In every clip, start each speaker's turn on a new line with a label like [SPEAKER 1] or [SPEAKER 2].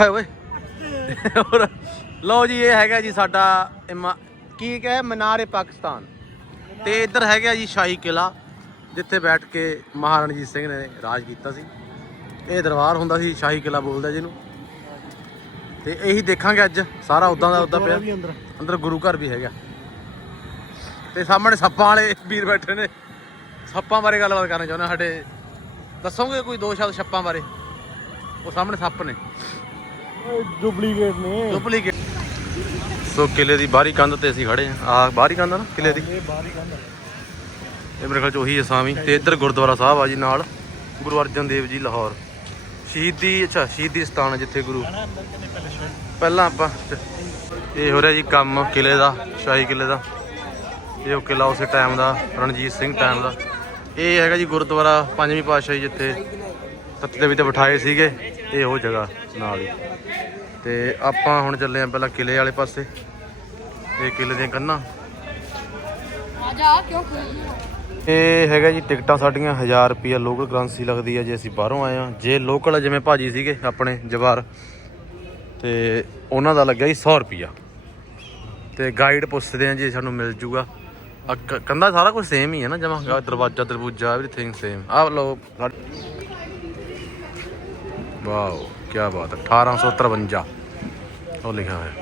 [SPEAKER 1] ਹਾਏ ਓਏ। ਹੋਰ ਲਓ ਜੀ ਇਹ ਹੈਗਾ ਜੀ ਸਾਡਾ ਇਮਾ- ਕੀ ਕਹੇ? ਮਨਾਰੇ ਪਾਕਿਸਤਾਨ। ਤੇ ਇੱਧਰ ਹੈਗਾ ਜੀ ਸ਼ਾਹੀ ਕਿਲਾ ਜਿੱਥੇ ਬੈਠ ਕੇ ਮਹਾਰਾਣਾ ਰਣਜੀਤ ਸਿੰਘ ਨੇ ਰਾਜ ਕੀਤਾ ਸੀ। ਇਹ ਦਰਬਾਰ ਹੁੰਦਾ ਸੀ ਸ਼ਾਹੀ ਕਿਲਾ ਬੋਲਦਾ ਜਿਹਨੂੰ। ਤੇ ਇਹੀ ਦੇਖਾਂਗੇ ਅੱਜ ਸਾਰਾ ਉਦਾਂ ਦਾ ਉਦਾਂ ਪਿਆ।
[SPEAKER 2] ਅੰਦਰ।
[SPEAKER 1] ਅੰਦਰ ਗੁਰੂ ਘਰ ਵੀ ਹੈਗਾ। ਤੇ ਸਾਹਮਣੇ ਸੱਪਾਂ ਵਾਲੇ ਵੀਰ ਬੈਠੇ ਨੇ। ਸੱਪਾਂ ਬਾਰੇ ਗੱਲਬਾਤ ਕਰਨਾ ਚਾਹੁੰਦਾ ਸਾਡੇ। ਦੱਸੋਗੇ ਕੋਈ ਦੋ ਸ਼ਬਦ ਸੱਪਾਂ ਬਾਰੇ? ਉਹ ਸਾਹਮਣੇ ਸੱਪ ਨੇ।
[SPEAKER 2] ਡੁਪਲੀਕੇਟ ਨੇ।
[SPEAKER 1] ਡੁਪਲੀਕੇਟ ਸੋ ਕਿਲੇ ਦੀ ਬਾਹਰੀ ਕੰਧ ਤੇ ਅਸੀਂ ਖੜੇ ਆ ਆ ਬਾਹਰੀ ਕੰਧ ਆ ਨਾ ਕਿਲੇ ਦੀ?
[SPEAKER 2] ਇਹ ਬਾਹਰ ਹੀ ਕੰਧ
[SPEAKER 1] ਇਹ ਮੇਰੇ ਖਿਆਲ ਚ ਉਹੀ ਅਸਾਮੀ ਤੇ ਇੱਧਰ ਗੁਰਦੁਆਰਾ ਸਾਹਿਬ ਆ ਜੀ ਨਾਲ। ਗੁਰੂ ਅਰਜਨ ਦੇਵ ਜੀ ਲਾਹੌਰ। ਸ਼ਹੀਦੀ ਅੱਛਾ ਸ਼ਹੀਦੀ ਸਥਾਨ ਹੈ ਜਿੱਥੇ ਗੁਰੂ।
[SPEAKER 2] ਹਨਾ ਅੰਦਰ ਕਿੰਨੇ ਪਹਿਲੇ ਸ਼ੋਰ
[SPEAKER 1] ਪਹਿਲਾਂ ਆਪਾਂ ਇਹ ਹੋ ਰਿਹਾ ਜੀ ਕੰਮ ਕਿਲੇ ਦਾ ਸ਼ਾਹੀ ਕਿਲੇ ਦਾ। ਇਹ ਉਹ ਕਿਲਾ ਉਸੇ ਟਾਈਮ ਦਾ ਰਣਜੀਤ ਸਿੰਘ ਟਾਈਮ ਦਾ। ਇਹ ਹੈਗਾ ਜੀ ਗੁਰਦੁਆਰਾ ਪੰਜਵੀਂ ਪਾਤਸ਼ਾਹੀ ਜਿੱਥੇ ਤਖਤੇ ਵੀ ਤੇ ਬਿਠਾਏ ਸੀਗੇ ਇਹ ਉਹ ਜਗ੍ਹਾ ਨਾਲ ਹੀ। ਤੇ ਆਪਾਂ ਹੁਣ ਚੱਲੇ ਆਂ ਪਹਿਲਾਂ ਕਿਲੇ ਵਾਲੇ ਪਾਸੇ। ਇਹ ਕਿਲੇ ਦੀਆਂ ਕੰਨਾਂ।
[SPEAKER 3] ਆਜਾ ਕਿਉਂ ਖੋਲ
[SPEAKER 1] ਇਹ ਹੈਗਾ ਜੀ ਟਿਕਟਾਂ ਸਾਡੀਆਂ 1000 ਰੁਪਿਆ ਲੋਕਲ ਕਰੰਸੀ ਲੱਗਦੀ ਹੈ ਜੇ ਅਸੀਂ ਬਾਹਰੋਂ ਆਏ ਆ। ਜੇ ਲੋਕਲ ਜਿਵੇਂ ਭਾਜੀ ਸੀਗੇ ਆਪਣੇ ਜਵਾਰ ਤੇ ਉਹਨਾਂ ਦਾ ਲੱਗਿਆ ਜੀ 100 ਰੁਪਿਆ ਤੇ ਗਾਈਡ ਪੁੱਛਦੇ ਆ ਜੀ ਸਾਨੂੰ ਮਿਲ ਜੂਗਾ। ਆਹ ਕ- ਕੰਧਾ ਸਾਰਾ ਕੁਝ ਸੇਮ ਹੀ ਹੈ ਨਾ ਜਮਾ। ਦਰਵਾਜ਼ਾ ਦਰਬੂਜਾ ਐਵਰੀਥਿੰਗ ਸੇਮ ਆਹ ਲੋ
[SPEAKER 2] वाह क्या बात है। अठारह सौ तिरवंजा।
[SPEAKER 4] और लिखा है।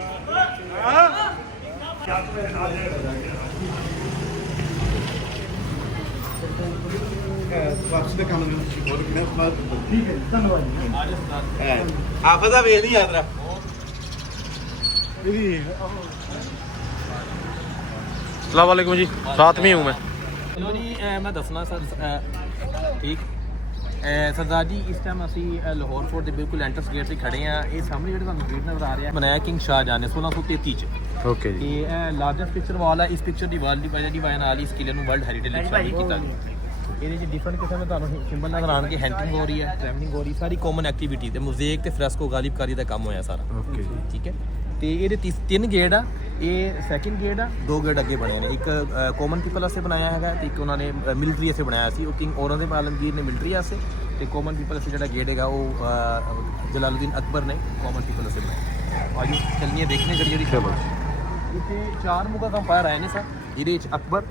[SPEAKER 4] हाफजा
[SPEAKER 2] वेद
[SPEAKER 1] ही याद जी। साथ में हूँ मैं।
[SPEAKER 4] मैं दसना सर ठीक। ਸਰਦਾਰ ਜੀ ਇਸ ਟਾਈਮ ਅਸੀਂ ਲਾਹੌਰ ਫੋਰਟ ਦੇ ਬਿਲਕੁਲ ਐਂਟਰਸ ਗੇਟ ਤੇ ਖੜੇ ਆ ਇਹ ਸਾਹਮਣੇ ਜਿਹੜਾ ਤੁਹਾਨੂੰ ਗੇਟ ਨਜ਼ਰ ਆ ਰਿਹਾ ਬਣਾਇਆ ਕਿੰਗ ਸ਼ਾਹਜਹਾਨ ਨੇ 1633 ਚ।
[SPEAKER 1] ਓਕੇ ਜੀ।
[SPEAKER 4] ਤੇ ਇਹ ਲਾਰਜੈਸਟ ਪਿਕਚਰ ਵਾਲ ਹੈ ਇਸ ਪਿਕਚਰ ਦੀ ਵਾਲ ਦੀ ਵਜ੍ਹਾ ਦੀ ਵਜ੍ਹਾ ਨਾਲ ਹੀ ਇਸ ਕਿਲੇ ਨੂੰ ਵਰਲਡ ਹੈਰੀਟੇਜ ਲਿਸਟ ਸ਼ਾਮਿਲ ਕੀਤਾ ਗਿਆ। ਇਹਦੇ ਚ ਡਿਫਰੈਂਟ ਕਿਸਮ ਦੇ ਤੁਹਾਨੂੰ ਸਿੰਬਲ ਨਜ਼ਰ ਆਣਗੇ ਹੈਂਟਿੰਗ ਹੋ ਰਹੀ ਹੈ ਟਰੈਵਲਿੰਗ ਹੋ ਰਹੀ ਸਾਰੀ ਕਾਮਨ ਐਕਟੀਵਿਟੀ ਤੇ ਮੋਜ਼ੇਕ ਤੇ ਫ੍ਰੈਸਕੋ ਗਾਲਿਬਕਾਰੀ ਦਾ ਕੰਮ ਹੋਇਆ ਸਾਰਾ।
[SPEAKER 1] ਓਕੇ ਜੀ।
[SPEAKER 4] ਠੀਕ ਹੈ? ਤੇ ਇਹਦੇ ਤਿਸ- ਤਿੰਨ ਗੇਟ ਆ। ਇਹ ਸੈਕਿੰਡ ਗੇਟ ਆ। ਦੋ ਗੇਟ ਅੱਗੇ ਬਣੇ ਨੇ। ਇੱਕ ਕਾਮਨ ਪੀਪਲ ਵਾਸਤੇ ਬਣਾਇਆ ਹੈਗਾ ਤੇ ਇੱਕ ਉਹਨਾਂ ਨੇ ਮਿਲਟਰੀ ਵਾਸਤੇ ਬਣਾਇਆ ਸੀ। ਉਹ ਕਿੰਗ ਔਰੰਗਜ਼ੇਬ ਆਲਮਗੀਰ ਨੇ ਮਿਲਟਰੀ ਵਾਸਤੇ ਤੇ ਕਾਮਨ ਪੀਪਲ ਵਾਸਤੇ ਜਿਹੜਾ ਗੇਟ ਹੈਗਾ ਉਹ ਅਹ, ਜਲਾਲੁਦੀਨ ਅਕਬਰ ਨੇ ਕਾਮਨ ਪੀਪਲ ਵਾਸਤੇ ਬਣਾਇਆ। ਆਜੋ ਚੱਲੀਏ ਦੇਖਨੇ ਜਿਹੜੀ ਜਿਹੜੀ
[SPEAKER 1] ਚਲੋ।
[SPEAKER 4] ਇੱਥੇ ਚਾਰ ਮੁਗਲ ਅੰਪਾਇਰ ਆਏ ਨੇ ਸਰ। ਜਿਹਦੇ ਵਿੱਚ ਅਕਬਰ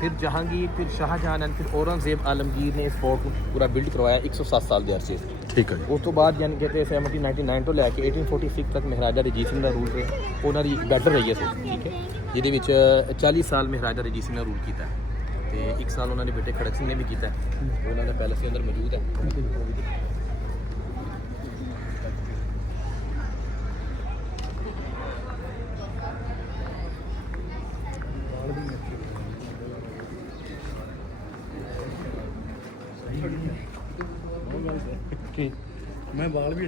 [SPEAKER 4] ਫਿਰ ਜਹਾਂਗੀਰ ਫਿਰ ਸ਼ਾਹਜਹਾਨ ਫਿਰ ਔਰੰਗਜ਼ੇਬ ਆਲਮਗੀਰ ਨੇ ਇਸ ਫੋਰਟ ਨੂੰ ਪੂਰਾ ਬਿਲਡ ਕਰਵਾਇਆ 107 ਸਾਲ ਦੇ ਅਰਸੇ
[SPEAKER 1] ਠੀਕ ਹੈ ਜੀ।
[SPEAKER 4] ਉਸ ਤੋਂ ਬਾਅਦ ਯਾਨੀ ਕਿ ਤੇ 1799 ਤੋਂ ਲੈ ਕੇ 1846 ਤੱਕ ਮਹਾਰਾਜਾ ਰਣਜੀਤ ਸਿੰਘ ਦਾ ਰੂਲ ਰਿਹਾ। ਉਹਨਾਂ ਦੀ ਬੈਟਰ ਰਹੀ ਹੈ ਸੋ ਠੀਕ ਹੈ। ਜਿਹਦੇ ਵਿੱਚ 40 ਸਾਲ ਮਹਾਰਾਜਾ ਰਣਜੀਤ ਸਿੰਘ ਨੇ ਰੂਲ ਕੀਤਾ ਤੇ ਇੱਕ ਸਾਲ ਉਹਨਾਂ ਦੇ ਬੇਟੇ ਖੜਕ ਸਿੰਘ ਨੇ ਵੀ ਕੀਤਾ। ਉਹਨਾਂ ਦਾ ਪੈਲਸ ਦੇ ਅੰਦਰ ਮੌਜੂਦ ਹੈ
[SPEAKER 2] ਕੀ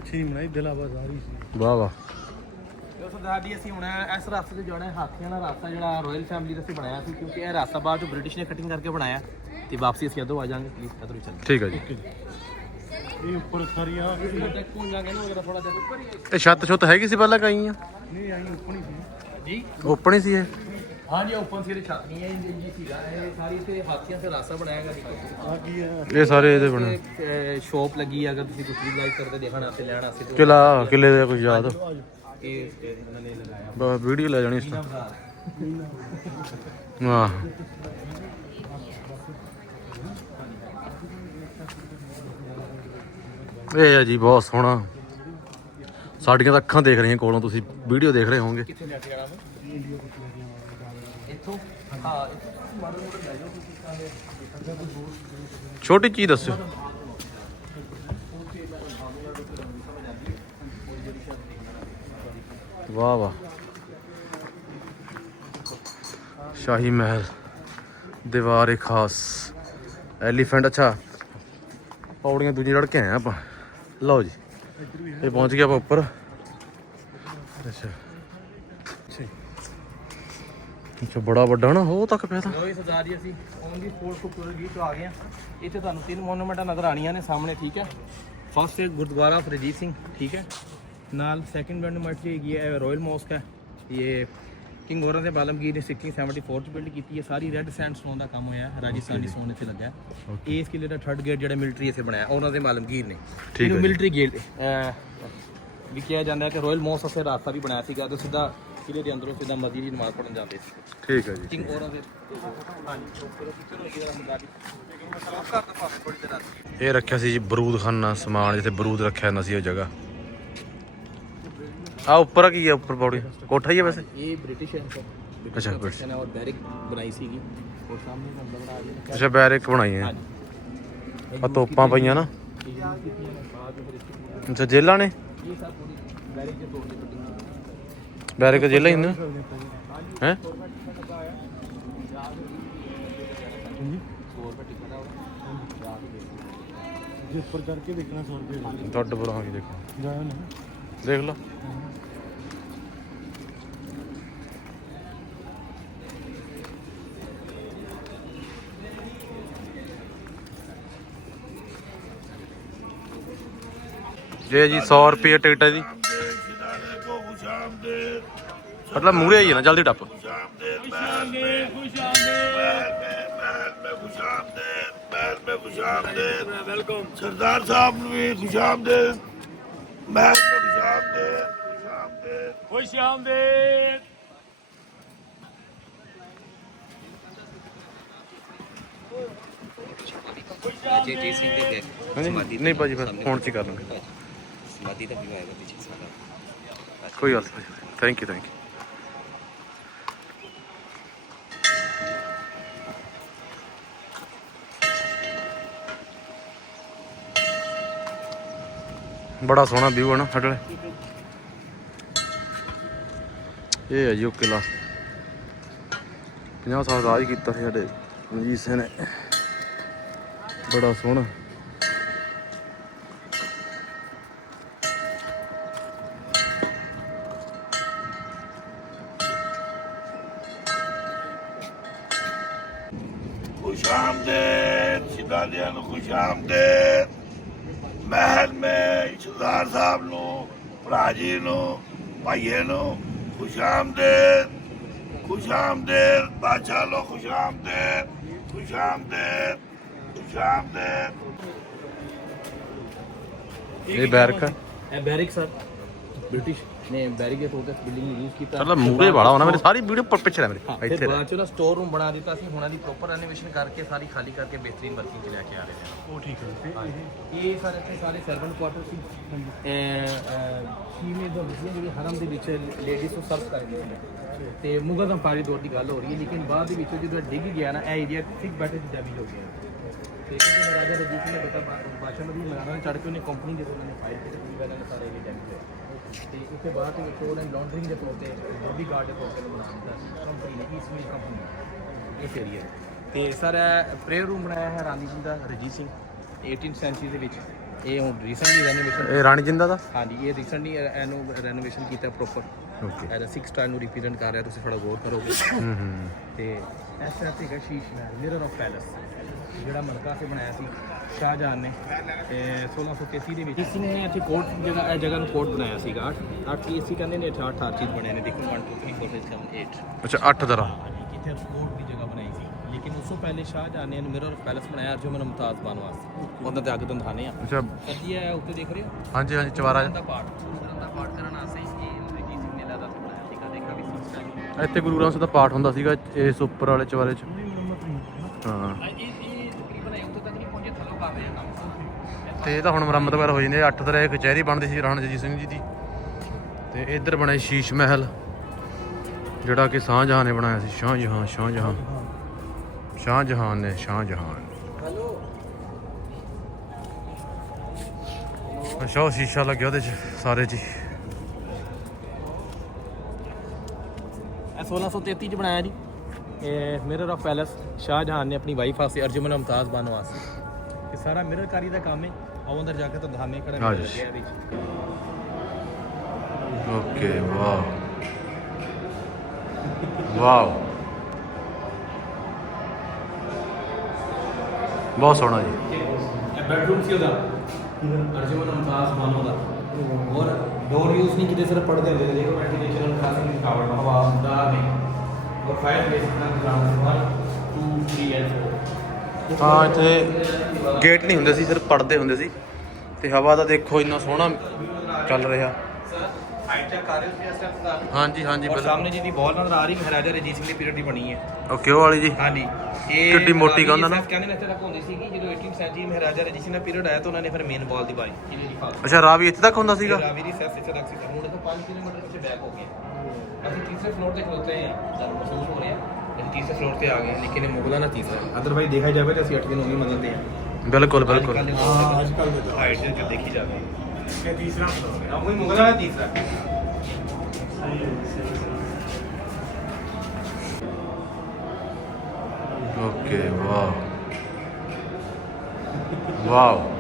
[SPEAKER 2] ਵਾਲ ਵੀ ਅੱਛੀ ਨਹੀਂ ਬਣਾਈ ਦਿਲਾਵਾ ਸਾਰੀ। ਸੀ
[SPEAKER 1] ਵਾਹ। ਵਾਹ
[SPEAKER 4] ਸਰਦਾਰ ਜੀ ਅਸੀਂ ਹੁਣ ਇਸ ਰਸਤੇ ਤੇ ਜਾਣਾ ਹੈ ਹਾਥੀਆਂ ਦਾ ਰਸਤਾ ਜਿਹੜਾ ਰਾਇਲ ਫੈਮਿਲੀ ਦਾ ਅਸੀਂ ਬਣਾਇਆ ਸੀ ਕਿਉਂਕਿ ਇਹ ਰਸਤਾ ਬਾਅਦ ਚੋਂ ਬ੍ਰਿਟਿਸ਼ ਨੇ ਕਟਿੰਗ ਕਰਕੇ ਬਣਾਇਆ। ਤੇ ਵਾਪਸੀ ਅਸੀਂ ਅਦੋਂ ਆ ਜਾਾਂਗੇ ਪਲੀਜ਼ ਅਦੋਂ ਚੱਲ
[SPEAKER 1] ਠੀਕ ਹੈ ਜੀ।
[SPEAKER 2] ਇਹ ਉੱਪਰ ਸਾਰੀ ਆ।
[SPEAKER 4] ਚੱਕ ਪਹੁੰਚ ਜਾਾਂਗੇ ਨਾ ਵਗੈਰਾ ਥੋੜਾ ਜਿਹਾ ਉੱਪਰ ਹੀ ਹੈ।
[SPEAKER 1] ਇਹ ਛੱਤ ਛੁੱਤ ਹੈਗੀ ਸੀ ਪਹਿਲਾਂ ਕਈ ਆ?
[SPEAKER 2] ਨਹੀਂ ਆਈ ਉੱਪਰ ਹੀ ਸੀ।
[SPEAKER 4] ਜੀ?
[SPEAKER 1] ਓਪਨ ਹੀ ਸੀ ਇਹ?
[SPEAKER 4] ਹਾਂ ਜੀ ਓਪਨ ਸੀ ਛੱਤ ਨਹੀਂ ਹੈ ਇਹ ਜੀ ਸੀਗਾ ਇਹ ਸਾਰੀ ਤੇ ਹਾਥੀਆਂ ਤੇ ਰਾਸਤਾ ਬਣਾਇਆ ਗਿਆ ਦੇਖੋ
[SPEAKER 2] ਆ ਕੀ ਹੈ
[SPEAKER 1] ਇਹ ਸਾਰੇ ਇਹਦੇ ਬਣੇ।
[SPEAKER 4] ਸ਼ੋਪ ਲੱਗੀ ਹੈ ਅਗਰ ਤੁਸੀਂ ਕੁਝ ਵੀ ਲਾਈਕ ਕਰਦੇ ਦੇਖਣ ਵਾਸਤੇ ਲੈਣ ਵਾਸਤੇ ਤੇ
[SPEAKER 1] ਕਿਲਾ ਕਿਲੇ ਦਾ ਕੁਝ ਯਾਦ?
[SPEAKER 4] ਇਹ ਨੇ ਲਗਾਇਆ।
[SPEAKER 1] ਵੀਡੀਓ ਲੈ ਜਾਣੀ ਇਸ ਤੋਂ ਵਾਹ। ਇਹ ਹੈ ਜੀ ਬਹੁਤ ਸੋਹਣਾ। ਸਾਡੀਆਂ ਤਾਂ ਅੱਖਾਂ ਦੇਖ ਰਹੀਆਂ ਕੋਲੋਂ ਤੁਸੀਂ ਵੀਡੀਓ ਦੇਖ ਰਹੇ ਹੋਵੋਗੇ।
[SPEAKER 4] ਕਿੱਥੇ ਲੈ ਕੇ ਜਾਣਾ ਮੈਂ ਇੱਥੋਂ ਹਾਂ, ਇੱਥੋਂ ਮਾਡਲ ਮਾਡਲ ਲੈ ਜਾਓ, ਤੁਸੀਂ
[SPEAKER 1] ਛੋਟੀ ਚੀਜ਼ ਦੱਸਿਓ। ਵਾਹ ਵਾਹ। ਸ਼ਾਹੀ ਮਹਿਲ, ਦੀਵਾਰ ਇੱਕ ਖਾਸ। ਐਲੀਫੈਂਟ, ਅੱਛਾ। ਪੌੜੀਆਂ ਦੂਜੀ ਰੜ ਕੇ ਆਏ ਆਪਾਂ। ਲਓ ਜੀ, ਇਹ ਪਹੁੰਚ ਗਿਆ ਆਪਾਂ ਉੱਪਰ। ਅੱਛਾ ਬੜਾ ਵੱਡਾ ਨਾ ਉਹ ਤੱਕ ਪਿਆ ਤਾਂ।
[SPEAKER 4] ਲੋ ਸਰਦਾਰ ਜੀ ਅਸੀਂ। ਔਨ ਦੀ ਸਪੋਰਟ ਖੂਬਸੂਰਤ ਗੀਤ ਤੋਂ ਆ ਗਏ ਆ। ਇੱਥੇ ਤੁਹਾਨੂੰ ਤਿੰਨ ਮੋਨੂਮੈਂਟਾਂ ਨਜ਼ਰ ਆਣੀਆਂ ਨੇ ਸਾਹਮਣੇ ਠੀਕ ਹੈ? ਫਸਟ ਹੈ ਗੁਰਦੁਆਰਾ ਆਫ ਰਜੀਤ ਸਿੰਘ ਠੀਕ ਹੈ? ਨਾਲ ਸੈਕੰਡ ਮੋਨੂਮੈਂਟ ਜੀ ਹੈਗੀ ਹੈ ਰਾਇਲ ਮੋਸਕ ਹੈ। ਇਹ ਕਿੰਗ ਔਰੰਗਜ਼ੇਬ ਆਲਮਗੀਰ ਨੇ 1674 ਚ ਬਿਲਡ ਕੀਤੀ ਹੈ। ਸਾਰੀ ਰੈੱਡ ਸੈਂਡਸਟੋਨ ਦਾ ਕੰਮ ਹੋਇਆ ਹੈ ਰਾਜਸਥਾਨੀ ਸਟੋਨ ਇੱਥੇ ਲੱਗਾ ਹੈ। ਇਸ ਕਿਲੇ ਦਾ ਥਰਡ ਗੇਟ ਜਿਹੜਾ ਮਿਲਟਰੀ ਇੱਥੇ ਬਣਾਇਆ ਔਰੰਗਜ਼ੇਬ ਆਲਮਗੀਰ ਨੇ।
[SPEAKER 1] ਠੀਕ ਹੈ ਜੀ।
[SPEAKER 4] ਮਿਲਟਰੀ ਗੇਟ ਵੀ ਕਿਹਾ ਜਾਂਦਾ ਹੈ ਕਿ ਰਾਇਲ ਮੌਸ ਅਸੇ ਰਾਸਤਾ ਵੀ ਬਣਾਇਆ ਸੀਗਾ ਤੇ ਸਿੱਧਾ ਕਿਲੇ ਦੇ ਅੰਦਰੋਂ ਸਿੱਧਾ ਮਸਜਿਦ ਦੀ ਨਮਾਜ਼ ਪੜਨ ਜਾਂਦੇ ਸੀ।
[SPEAKER 1] ਠੀਕ ਹੈ ਜੀ।
[SPEAKER 4] ਕਿੰਗ ਔਰਾਂ ਦੇ ਹਾਂਜੀ ਚਲੋ ਮੁੰਡਾ
[SPEAKER 1] ਇਹ ਰੱਖਿਆ ਸੀ ਜੀ ਬਰੂਦ ਖਾਨਾ ਸਮਾਨ ਜਿੱਥੇ ਬਰੂਦ ਰੱਖਿਆ ਹੁੰਦਾ ਸੀ ਉਹ ਜਗ੍ਹਾ। ਆ ਉੱਪਰ ਕੀ ਹੈ ਉੱਪਰ ਪੌੜੀ? ਕੋਠਾ ਹੀ ਹੈ ਵੈਸੇ?
[SPEAKER 4] ਇਹ ਬ੍ਰਿਟਿਸ਼ ਹੈ
[SPEAKER 1] ਅੱਛਾ, British।
[SPEAKER 4] ਨੇ ਔਰ ਬੈਰਿਕ ਬਣਾਈ ਸੀਗੀ। ਔਰ ਸਾਹਮਣੇ ਨੰਬਰ ਬਣਾ ਦਿੱਤਾ
[SPEAKER 1] ਅੱਛਾ ਬੈਰਿਕ ਬਣਾਈ ਹੈ।
[SPEAKER 4] ਹਾਂਜੀ।
[SPEAKER 1] ਆ ਤੋਪਾਂ ਪਈਆਂ ਨਾ। ਅੱਛਾ ਜੇਲਾਂ ਨੇ?
[SPEAKER 4] ਇਹ ਸਭ ਪੂਰੀ ਬੈਰਿਕ ਦੇ ਤੋੜ ਦੇ ਕੱਢੀ
[SPEAKER 1] ਬੈਰਿਕ ਜੇਲਾਂ ਹੀ ਨੇ?
[SPEAKER 2] ਉੱਪਰ ਕਰਕੇ ਦੇਖਣਾ 100 ਰੁਪਏ
[SPEAKER 1] ਤੁਹਾਡੇ ਪਰ ਆ ਦੇਖੋ।
[SPEAKER 2] ਜਾਇਆ ਨਾ
[SPEAKER 1] ਦੇਖ ਲਓ। ਜੇ ਜੀ 100 ਰੁਪਏ ਟਿਕਟ ਹੈ ਜੀ ਮਤਲਬ ਮੂਰੇ ਆਈ ਹੈ ਨਾ ਜਲਦੀ ਟੱਪ
[SPEAKER 5] ਵੈਲਕਮ ਸਰਦਾਰ ਸਾਹਿਬ ਨੂੰ ਵੀ ਖੁਸ਼ ਆਮਦੇਦ ਮੈਂ ਖੁਸ਼ ਆਮਦੇਦ ਖੁਸ਼ ਆਮਦੇਦ
[SPEAKER 6] ਜੀ ਜੀ ਸਿੰਘ ਦੇ ਗਏ
[SPEAKER 1] ਹਾਂਜੀ ਨਹੀਂ ਭਾਜੀ ਫਿਰ ਫੋਨ 'ਚ ਹੀ ਕਰ ਲਾਂਗੇ
[SPEAKER 6] ਸਮਾਧੀ ਦਾ ਵੀ ਆਏਗਾ ਪਿੱਛੇ ਸਾਡਾ
[SPEAKER 1] ਕੋਈ ਗੱਲ ਨਹੀਂ ਥੈਂਕ ਯੂ ਥੈਂਕ ਯੂ ਬੜਾ ਸੋਹਣਾ ਵਿਊ ਹੈ ਨਾ ਸਾਡੇ ਇਹ ਹੈ ਜੀ ਉਹ ਕਿਲਾ। 50 ਸਾਲ ਰਾਜ ਕੀਤਾ ਸੀ ਸਾਡੇ ਮਨਜੀਤ ਸਿੰਘ ਨੇ। ਬੜਾ ਸੋਹਣਾ।
[SPEAKER 5] ਖੁਸ਼ ਆਮਦੇਦ ਸਿਦਾਲਿਆਂ ਨੂੰ ਖੁਸ਼ ਆਮਦੇਦ ਮਹਿਲ ਮੇ ਸਰਦਾਰ ਸਾਹਿਬ ਨੂੰ ਭਰਾ ਜੀ ਨੂੰ ਭਾਈਏ ਨੂੰ ਖੁਸ਼ ਆਮਦੇਦ ਖੁਸ਼ ਆਮਦੇਦ ਬਾਦਸ਼ਾਹ ਖੁਸ਼ ਖੁਸ਼ ਆਮਦੇਦ ਖੁਸ਼ ਆਮਦੇਦ।
[SPEAKER 1] ਇਹ ਬੈਰਕ ਹੈ
[SPEAKER 4] ਇਹ ਬੈਰਿਕ ਸਰ ਬ੍ਰਿਟਿਸ਼। ਨੇ ਦੇ ਤੌਰ ਤੇ ਬਿਲਡਿੰਗ ਨੂੰ ਯੂਜ਼ ਕੀਤਾ।
[SPEAKER 1] ਚਲ ਮੂਰੇ ਵਾਲਾ ਹੋਣਾ ਮੇਰੇ ਸਾਰੀ ਵੀਡੀਓ ਪਰ ਪਿੱਛੇ
[SPEAKER 4] ਹਾਂ, ਫਿਰ
[SPEAKER 1] ਇੱਥੇ ਰਹਿ।
[SPEAKER 4] ਬਾਅਦ ਚ ਨਾ ਸਟੋਰ ਰੂਮ ਬਣਾ ਦਿੱਤਾ ਸੀ ਹੁਣ ਇਹਦੀ ਪ੍ਰੋਪਰ ਰੈਨੋਵੇਸ਼ਨ ਕਰਕੇ ਸਾਰੀ ਖਾਲੀ ਕਰਕੇ ਬਿਹਤਰੀਨ ਵਰਕਿੰਗ ਚ ਲੈ ਕੇ ਆ ਰਹੇ ਨੇ
[SPEAKER 2] ਉਹ ਠੀਕ ਹੈ
[SPEAKER 4] ਇਹ ਸਾਰੇ ਇੱਥੇ ਸਾਰੇ ਸਰਵੈਂਟ ਕੁਆਟਰ ਸੀ। ਸ਼ੀਮੇ ਦਾ ਵਿਸ਼ੇ ਜਿਹੜੇ ਹਰਮ ਦੇ ਵਿੱਚ ਲੇਡੀਜ਼ ਨੂੰ ਸਰਵ ਕਰਦੇ ਸੀ। ਤੇ ਮੁਗਲ ਅੰਪਾਰੀ ਦੌਰ ਦੀ ਗੱਲ ਹੋ ਰਹੀ ਹੈ ਲੇਕਿਨ ਬਾਅਦ ਦੇ ਵਿੱਚ ਜਦੋਂ ਇਹ ਡਿੱਗ ਗਿਆ ਨਾ ਇਹ ਏਰੀਆ ਠੀਕ ਬੈਠੇ ਦੀ ਡੈਮੇਜ ਹੋ ਗਿਆ। ਤੇ ਕਿਉਂਕਿ ਮਹਾਰਾਜਾ ਰਣਜੀਤ ਸਿੰਘ ਨੇ ਬੇਟਾ ਬਾਦਸ਼ਾਹ ਮਦੀ ਲਗਾਣਾ ਚੜ ਕੇ ਉਹਨੇ ਕੰਪਨੀ ਦੇ ਉਹਨਾਂ ਨੇ ਫਾਈਲ ਕੀਤੀ ਪੂਰੀ ਗੱਲ ਨਾਲ ਸਾਰੇ ਏਰੀਆ ਡੈਮੇਜ ਹੋਏ। ਤੇ ਉਸ ਤੋਂ ਬਾਅਦ ਵਿੱਚ ਉਹਨੇ ਲਾਂਡਰਿੰਗ ਦੇ ਤੌਰ ਤੇ ਬੋਡੀ ਗਾਰਡ ਦੇ ਤੌਰ ਤੇ ਬਣਾ ਦਿੱਤਾ ਕੰਪਨੀ ਨੇ ਈਸਟ ਮਿਲ ਕੰਪਨੀ ਇਸ ਏਰੀਆ ਤੇ ਸਰ ਪ੍ਰੇਅਰ ਰੂਮ ਬਣਾਇਆ ਹੈ ਰਾਣੀ ਜੀ ਦਾ ਰਣਜੀਤ ਸਿੰਘ 18th ਸੈਂਚੁਰੀ ਦੇ ਵਿੱਚ। ਇਹ ਹੁਣ ਰੀਸੈਂਟਲੀ ਰੈਨੋਵੇਸ਼ਨ
[SPEAKER 1] ਇਹ ਰਾਣੀ ਜਿੰਦਾ ਦਾ?
[SPEAKER 4] ਹਾਂਜੀ ਇਹ ਰੀਸੈਂਟਲੀ ਇਹਨੂੰ ਰੈਨੋਵੇਸ਼ਨ ਕੀਤਾ proper
[SPEAKER 1] okay
[SPEAKER 4] as uh 6 star ਨੂੰ ਰਿਪਰੈਜ਼ੈਂਟ ਕਰ ਰਿਹਾ ਤੁਸੀਂ ਥੋੜਾ ਗੌਰ ਕਰੋਗੇ
[SPEAKER 1] ਹੂੰ ਹੂੰ।
[SPEAKER 4] ਤੇ ਇਸ ਤਰ੍ਹਾਂ ਤੇ ਹੈਗਾ Sheesh Mahal mirror of palace ਜਿਹੜਾ ਮਲਕਾ ਸੇ ਬਣਾਇਆ ਸੀ। ਸ਼ਾਹਜਹਾਨ ਨੇ ਤੇ 1633 ਦੇ ਵਿੱਚ ਇਸ ਨੇ ਇੱਥੇ ਕੋਰਟ ਜਗ੍ਹਾ ਇਹ ਜਗ੍ਹਾ ਨੂੰ ਕੋਰਟ ਬਣਾਇਆ ਸੀਗਾ। 8 8 ਏਸੀ ਕਹਿੰਦੇ ਨੇ 8 8 ਚੀਜ਼ ਬਣੇ ਨੇ ਦੇਖੋ 1 2 3 4 5 7 8
[SPEAKER 1] ਅੱਛਾ 8 ਦਰਾ
[SPEAKER 4] ਇੱਥੇ ਕੋਰਟ ਦੀ ਜਗ੍ਹਾ ਬਣਾਈ ਸੀ। ਲੇਕਿਨ ਉਸ ਤੋਂ ਪਹਿਲੇ ਸ਼ਾਹਜਹਾਨ ਨੇ ਮਿਰਰ ਪੈਲਸ ਬਣਾਇਆ ਅਰਜੁਮਨ ਮੁਮਤਾਜ਼ ਬਾਨ ਵਾਸਤੇ। ਉਹਨਾਂ ਤੇ ਅੱਗ ਤੋਂ ਦਿਖਾਣੇ ਆ।
[SPEAKER 1] ਅੱਛਾ।
[SPEAKER 4] ਕਦੀ ਹੈ ਉੱਤੇ ਦੇਖ ਰਹੇ ਹੋ?
[SPEAKER 1] ਹਾਂਜੀ ਹਾਂਜੀ ਚਵਾਰਾ
[SPEAKER 4] ਦਾ ਪਾਠ। ਦਾ ਪਾਠ ਕਰਨ ਵਾਸਤੇ ਇਹ ਰਣਜੀਤ ਸਿੰਘ ਨੇ ਲਾਦਾ ਬਣਾਇਆ ਸੀਗਾ ਦੇਖਾ ਵੀ ਸਿਕਸ ਟਾਈਮ
[SPEAKER 1] ਇੱਥੇ ਗੁਰੂ ਗ੍ਰੰਥ ਸਾਹਿਬ ਦਾ ਪਾਠ ਹੁੰਦਾ ਸੀਗਾ ਇਸ ਉੱਪਰ ਵਾਲੇ ਚਵਾਰੇ 'ਚ। ਹਾਂ
[SPEAKER 4] ਇਹ ਇਹ ਤਕਰੀਬਨ ਇਹ ਉੱਥੇ ਤੱਕ ਨਹੀਂ ਪਹੁੰਚੇ ਥੱਲੋਂ ਕਰ ਰਹੇ ਆ ਕੰਮ
[SPEAKER 1] ਤੇ ਇਹ ਤਾਂ ਹੁਣ ਮੁਰੰਮਤ ਵਗੈਰਾ ਹੋ ਜਾਂਦੀ ਹੈ। 8 ਦਰਾ ਕਚਹਿਰੀ ਬਣਦੀ ਸੀ ਰਾਣਾ ਸਿੰਘ ਜੀ ਦੀ। ਤੇ ਇੱਧਰ ਬਣਿਆ ਸ਼ੀਸ਼ ਮਹਿਲ, ਜਿਹੜਾ ਕਿ ਸ਼ਾਹਜਹਾਨ ਨੇ ਬਣਾਇਆ ਸੀ। ਸ਼ਾਹਜਹਾਨ ਸ਼ਾਹਜਹਾਨ ਸ਼ਾਹਜਹਾਨ ਨੇ ਸ਼ਾਹਜਹਾਨ ਅੱਛਾ, ਉਹ ਸ਼ੀਸ਼ਾ ਲੱਗਿਆ ਉਹਦੇ 'ਚ, ਸਾਰੇ 'ਚ ਹੀ।
[SPEAKER 4] ਇਹ 1633 ਚ ਬਣਾਇਆ ਜੀ। ਇਹ ਮਿਰਰ ਆਫ ਪੈਲਸ ਸ਼ਾਹਜਹਾਨ ਨੇ ਆਪਣੀ ਵਾਈਫ ਵਾਸਤੇ ਅਰਜੁਮਨ ਮੁਮਤਾਜ਼ ਬਾਨੋ ਵਾਸਤੇ। ਇਹ ਸਾਰਾ ਮਿਰਰ ਦਾ ਕੰਮ ਹੈ। ਆਓ ਅੰਦਰ ਜਾ ਕੇ ਤਾਂ। ਲੱਗਿਆ ਇਹਦੇ
[SPEAKER 1] ਬਹੁਤ ਸੋਹਣਾ ਜੀ।
[SPEAKER 4] ਇਹ ਬੈਡਰੂਮ ਸੀ ਉਹਦਾ। ਅਰਜੁਮਨ ਮੁਮਤਾਜ਼ ਬਾਨੋ ਦਾ। ਔਰ ਡੋਰ ਯੂਜ਼ ਨਹੀਂ ਕੀਤੇ ਸਿਰਫ ਪੜਦੇ ਹੁੰਦੇ ਦੇਖੋ ਵੈਂਟੀਲੇਸ਼ਨ ਖਾਸੀ ਦੀ ਕਾਵੜ ਹਵਾ ਦਾ ਨਹੀਂ। ਔਰ ਫਾਇਰ ਪਲੇਸ ਦਾ ਗਰਾਊਂਡ 1 2 3 ਐਂਡ 4
[SPEAKER 1] ਹਾਂ ਇੱਥੇ ਗੇਟ ਨਹੀਂ ਹੁੰਦੇ ਸੀ ਸਿਰਫ ਪਰਦੇ ਹੁੰਦੇ ਸੀ। ਤੇ ਹਵਾ ਦਾ ਦੇਖੋ ਇੰਨਾ ਸੋਹਣਾ ਚੱਲ ਰਿਹਾ।
[SPEAKER 4] ਰਹੇ ਹੋ
[SPEAKER 1] ਹਾਂਜੀ ਹਾਂਜੀ
[SPEAKER 4] ਔਰ
[SPEAKER 1] ਬਿਲਕੁਲ।
[SPEAKER 4] ਸਾਹਮਣੇ ਜਿਹਦੀ ਬਾਲ ਨਜ਼ਰ ਆ ਰਹੀ ਮਹਾਰਾਜਾ ਰਣਜੀਤ ਸਿੰਘ ਦੀ ਪੀਰੀਅਡ ਦੀ ਬਣੀ ਹੈ।
[SPEAKER 1] ਓਕੇ ਉਹ ਵਾਲੀ ਜੀ।
[SPEAKER 4] ਹਾਂਜੀ। ਇਹ
[SPEAKER 1] ਕਿੱਡੀ ਮੋਟੀ ਕੰਧ ਆ ਨਾ।
[SPEAKER 4] ਸਾਹਿਬ ਕਹਿੰਦੇ ਨੇ ਇੱਥੇ ਤੱਕ ਹੁੰਦੀ ਸੀਗੀ ਜਦੋਂ 18th ਸੈਂਚੁਰੀ ਮਹਾਰਾਜਾ ਰਣਜੀਤ ਸਿੰਘ ਦਾ ਪੀਰੀਅਡ ਆਇਆ ਤਾਂ ਉਹਨਾਂ ਨੇ ਫਿਰ ਮੇਨ ਬਾਲ ਦੀ ਬਾਈ ਕਿਲੇ ਦੀ ਫਾਲ
[SPEAKER 1] ਅੱਛਾ ਰਾਵੀ ਇੱਥੇ ਤੱਕ ਹੁੰਦਾ ਸੀਗਾ?
[SPEAKER 4] ਰਾਵੀ ਦੀ ਸੈਸ ਇੱਥੇ ਤੱਕ ਸੀ ਹੁਣ ਇਹ 5 ਕਿਲੋਮੀਟਰ ਪਿੱਛੇ ਬੈਕ ਹੋ ਗਏ। ਅਸੀਂ ਤੀਸਰੇ ਫਲੋਰ ਤੇ ਖਲੋਤੇ ਹਾਂ। ਸਾਨੂੰ ਮਹਿਸੂਸ ਹੋ ਰਿਹਾ। ਅਸੀਂ ਤੀਸਰੇ ਫਲੋਰ ਤੇ ਆ ਗਏ ਹਾਂ, ਲੇਕਿਨ ਇਹ ਮੁਗਲਾਂ ਦਾ ਤੀਸਰਾ। ਅਦਰਵਾਈਜ਼ ਦੇਖਿਆ ਜਾਵੇ ਤਾਂ ਅਸੀਂ 8 ਦਿਨ 19 ਮੰਜ਼ਲ ਤੇ ਹਾਂ।
[SPEAKER 1] ਬਿਲਕੁਲ ਬਿਲਕੁਲ।
[SPEAKER 2] ਹਾਂ ਅੱਜ ਕੱਲ ਦੇ
[SPEAKER 4] ਹਾਈਟ ਜੋ ਦੇਖੀ ਜਾਵੇ।
[SPEAKER 2] ਇਹ ਤੀਸਰਾ ਫਲੋਰ ਹੈ।
[SPEAKER 4] ਉਹ ਹੀ ਮੁਗਲਾਂ ਦਾ ਤੀਸਰਾ।
[SPEAKER 1] Okay wow. ਵਾਓ।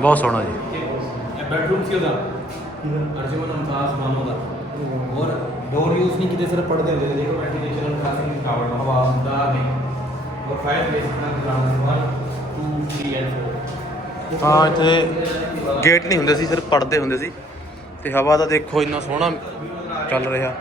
[SPEAKER 1] ਬਹੁਤ ਸੋਹਣਾ ਜੀ।
[SPEAKER 4] ਇਹ ਬੈਡਰੂਮ ਸੀ ਉਹਦਾ। ਅਰਜੁਨ ਮੁਮਤਾਜ਼ ਬਾਨੋ ਦਾ। ਔਰ ਡੋਰ ਯੂਜ਼ ਨਹੀਂ ਕਿਤੇ ਸਿਰਫ ਪੜਦੇ ਹੁੰਦੇ ਦੇਖੋ ਵੈਂਟੀਲੇਸ਼ਨ ਔਰ ਕ੍ਰਾਸਿੰਗ ਕਾਵਰ ਹਵਾ ਦਾ ਨਹੀਂ। ਔਰ ਫਾਇਰ ਨਾਲ ਗਰਾਊਂਡ 1 2 3 ਐਂਡ 4
[SPEAKER 1] ਹਾਂ, ਇੱਥੇ ਗੇਟ ਨਹੀਂ ਹੁੰਦੇ ਸੀ, ਸਿਰਫ ਪਰਦੇ ਹੁੰਦੇ ਸੀ। ਤੇ ਹਵਾ ਦਾ ਦੇਖੋ, ਇੰਨਾ ਸੋਹਣਾ ਚੱਲ ਰਿਹਾ।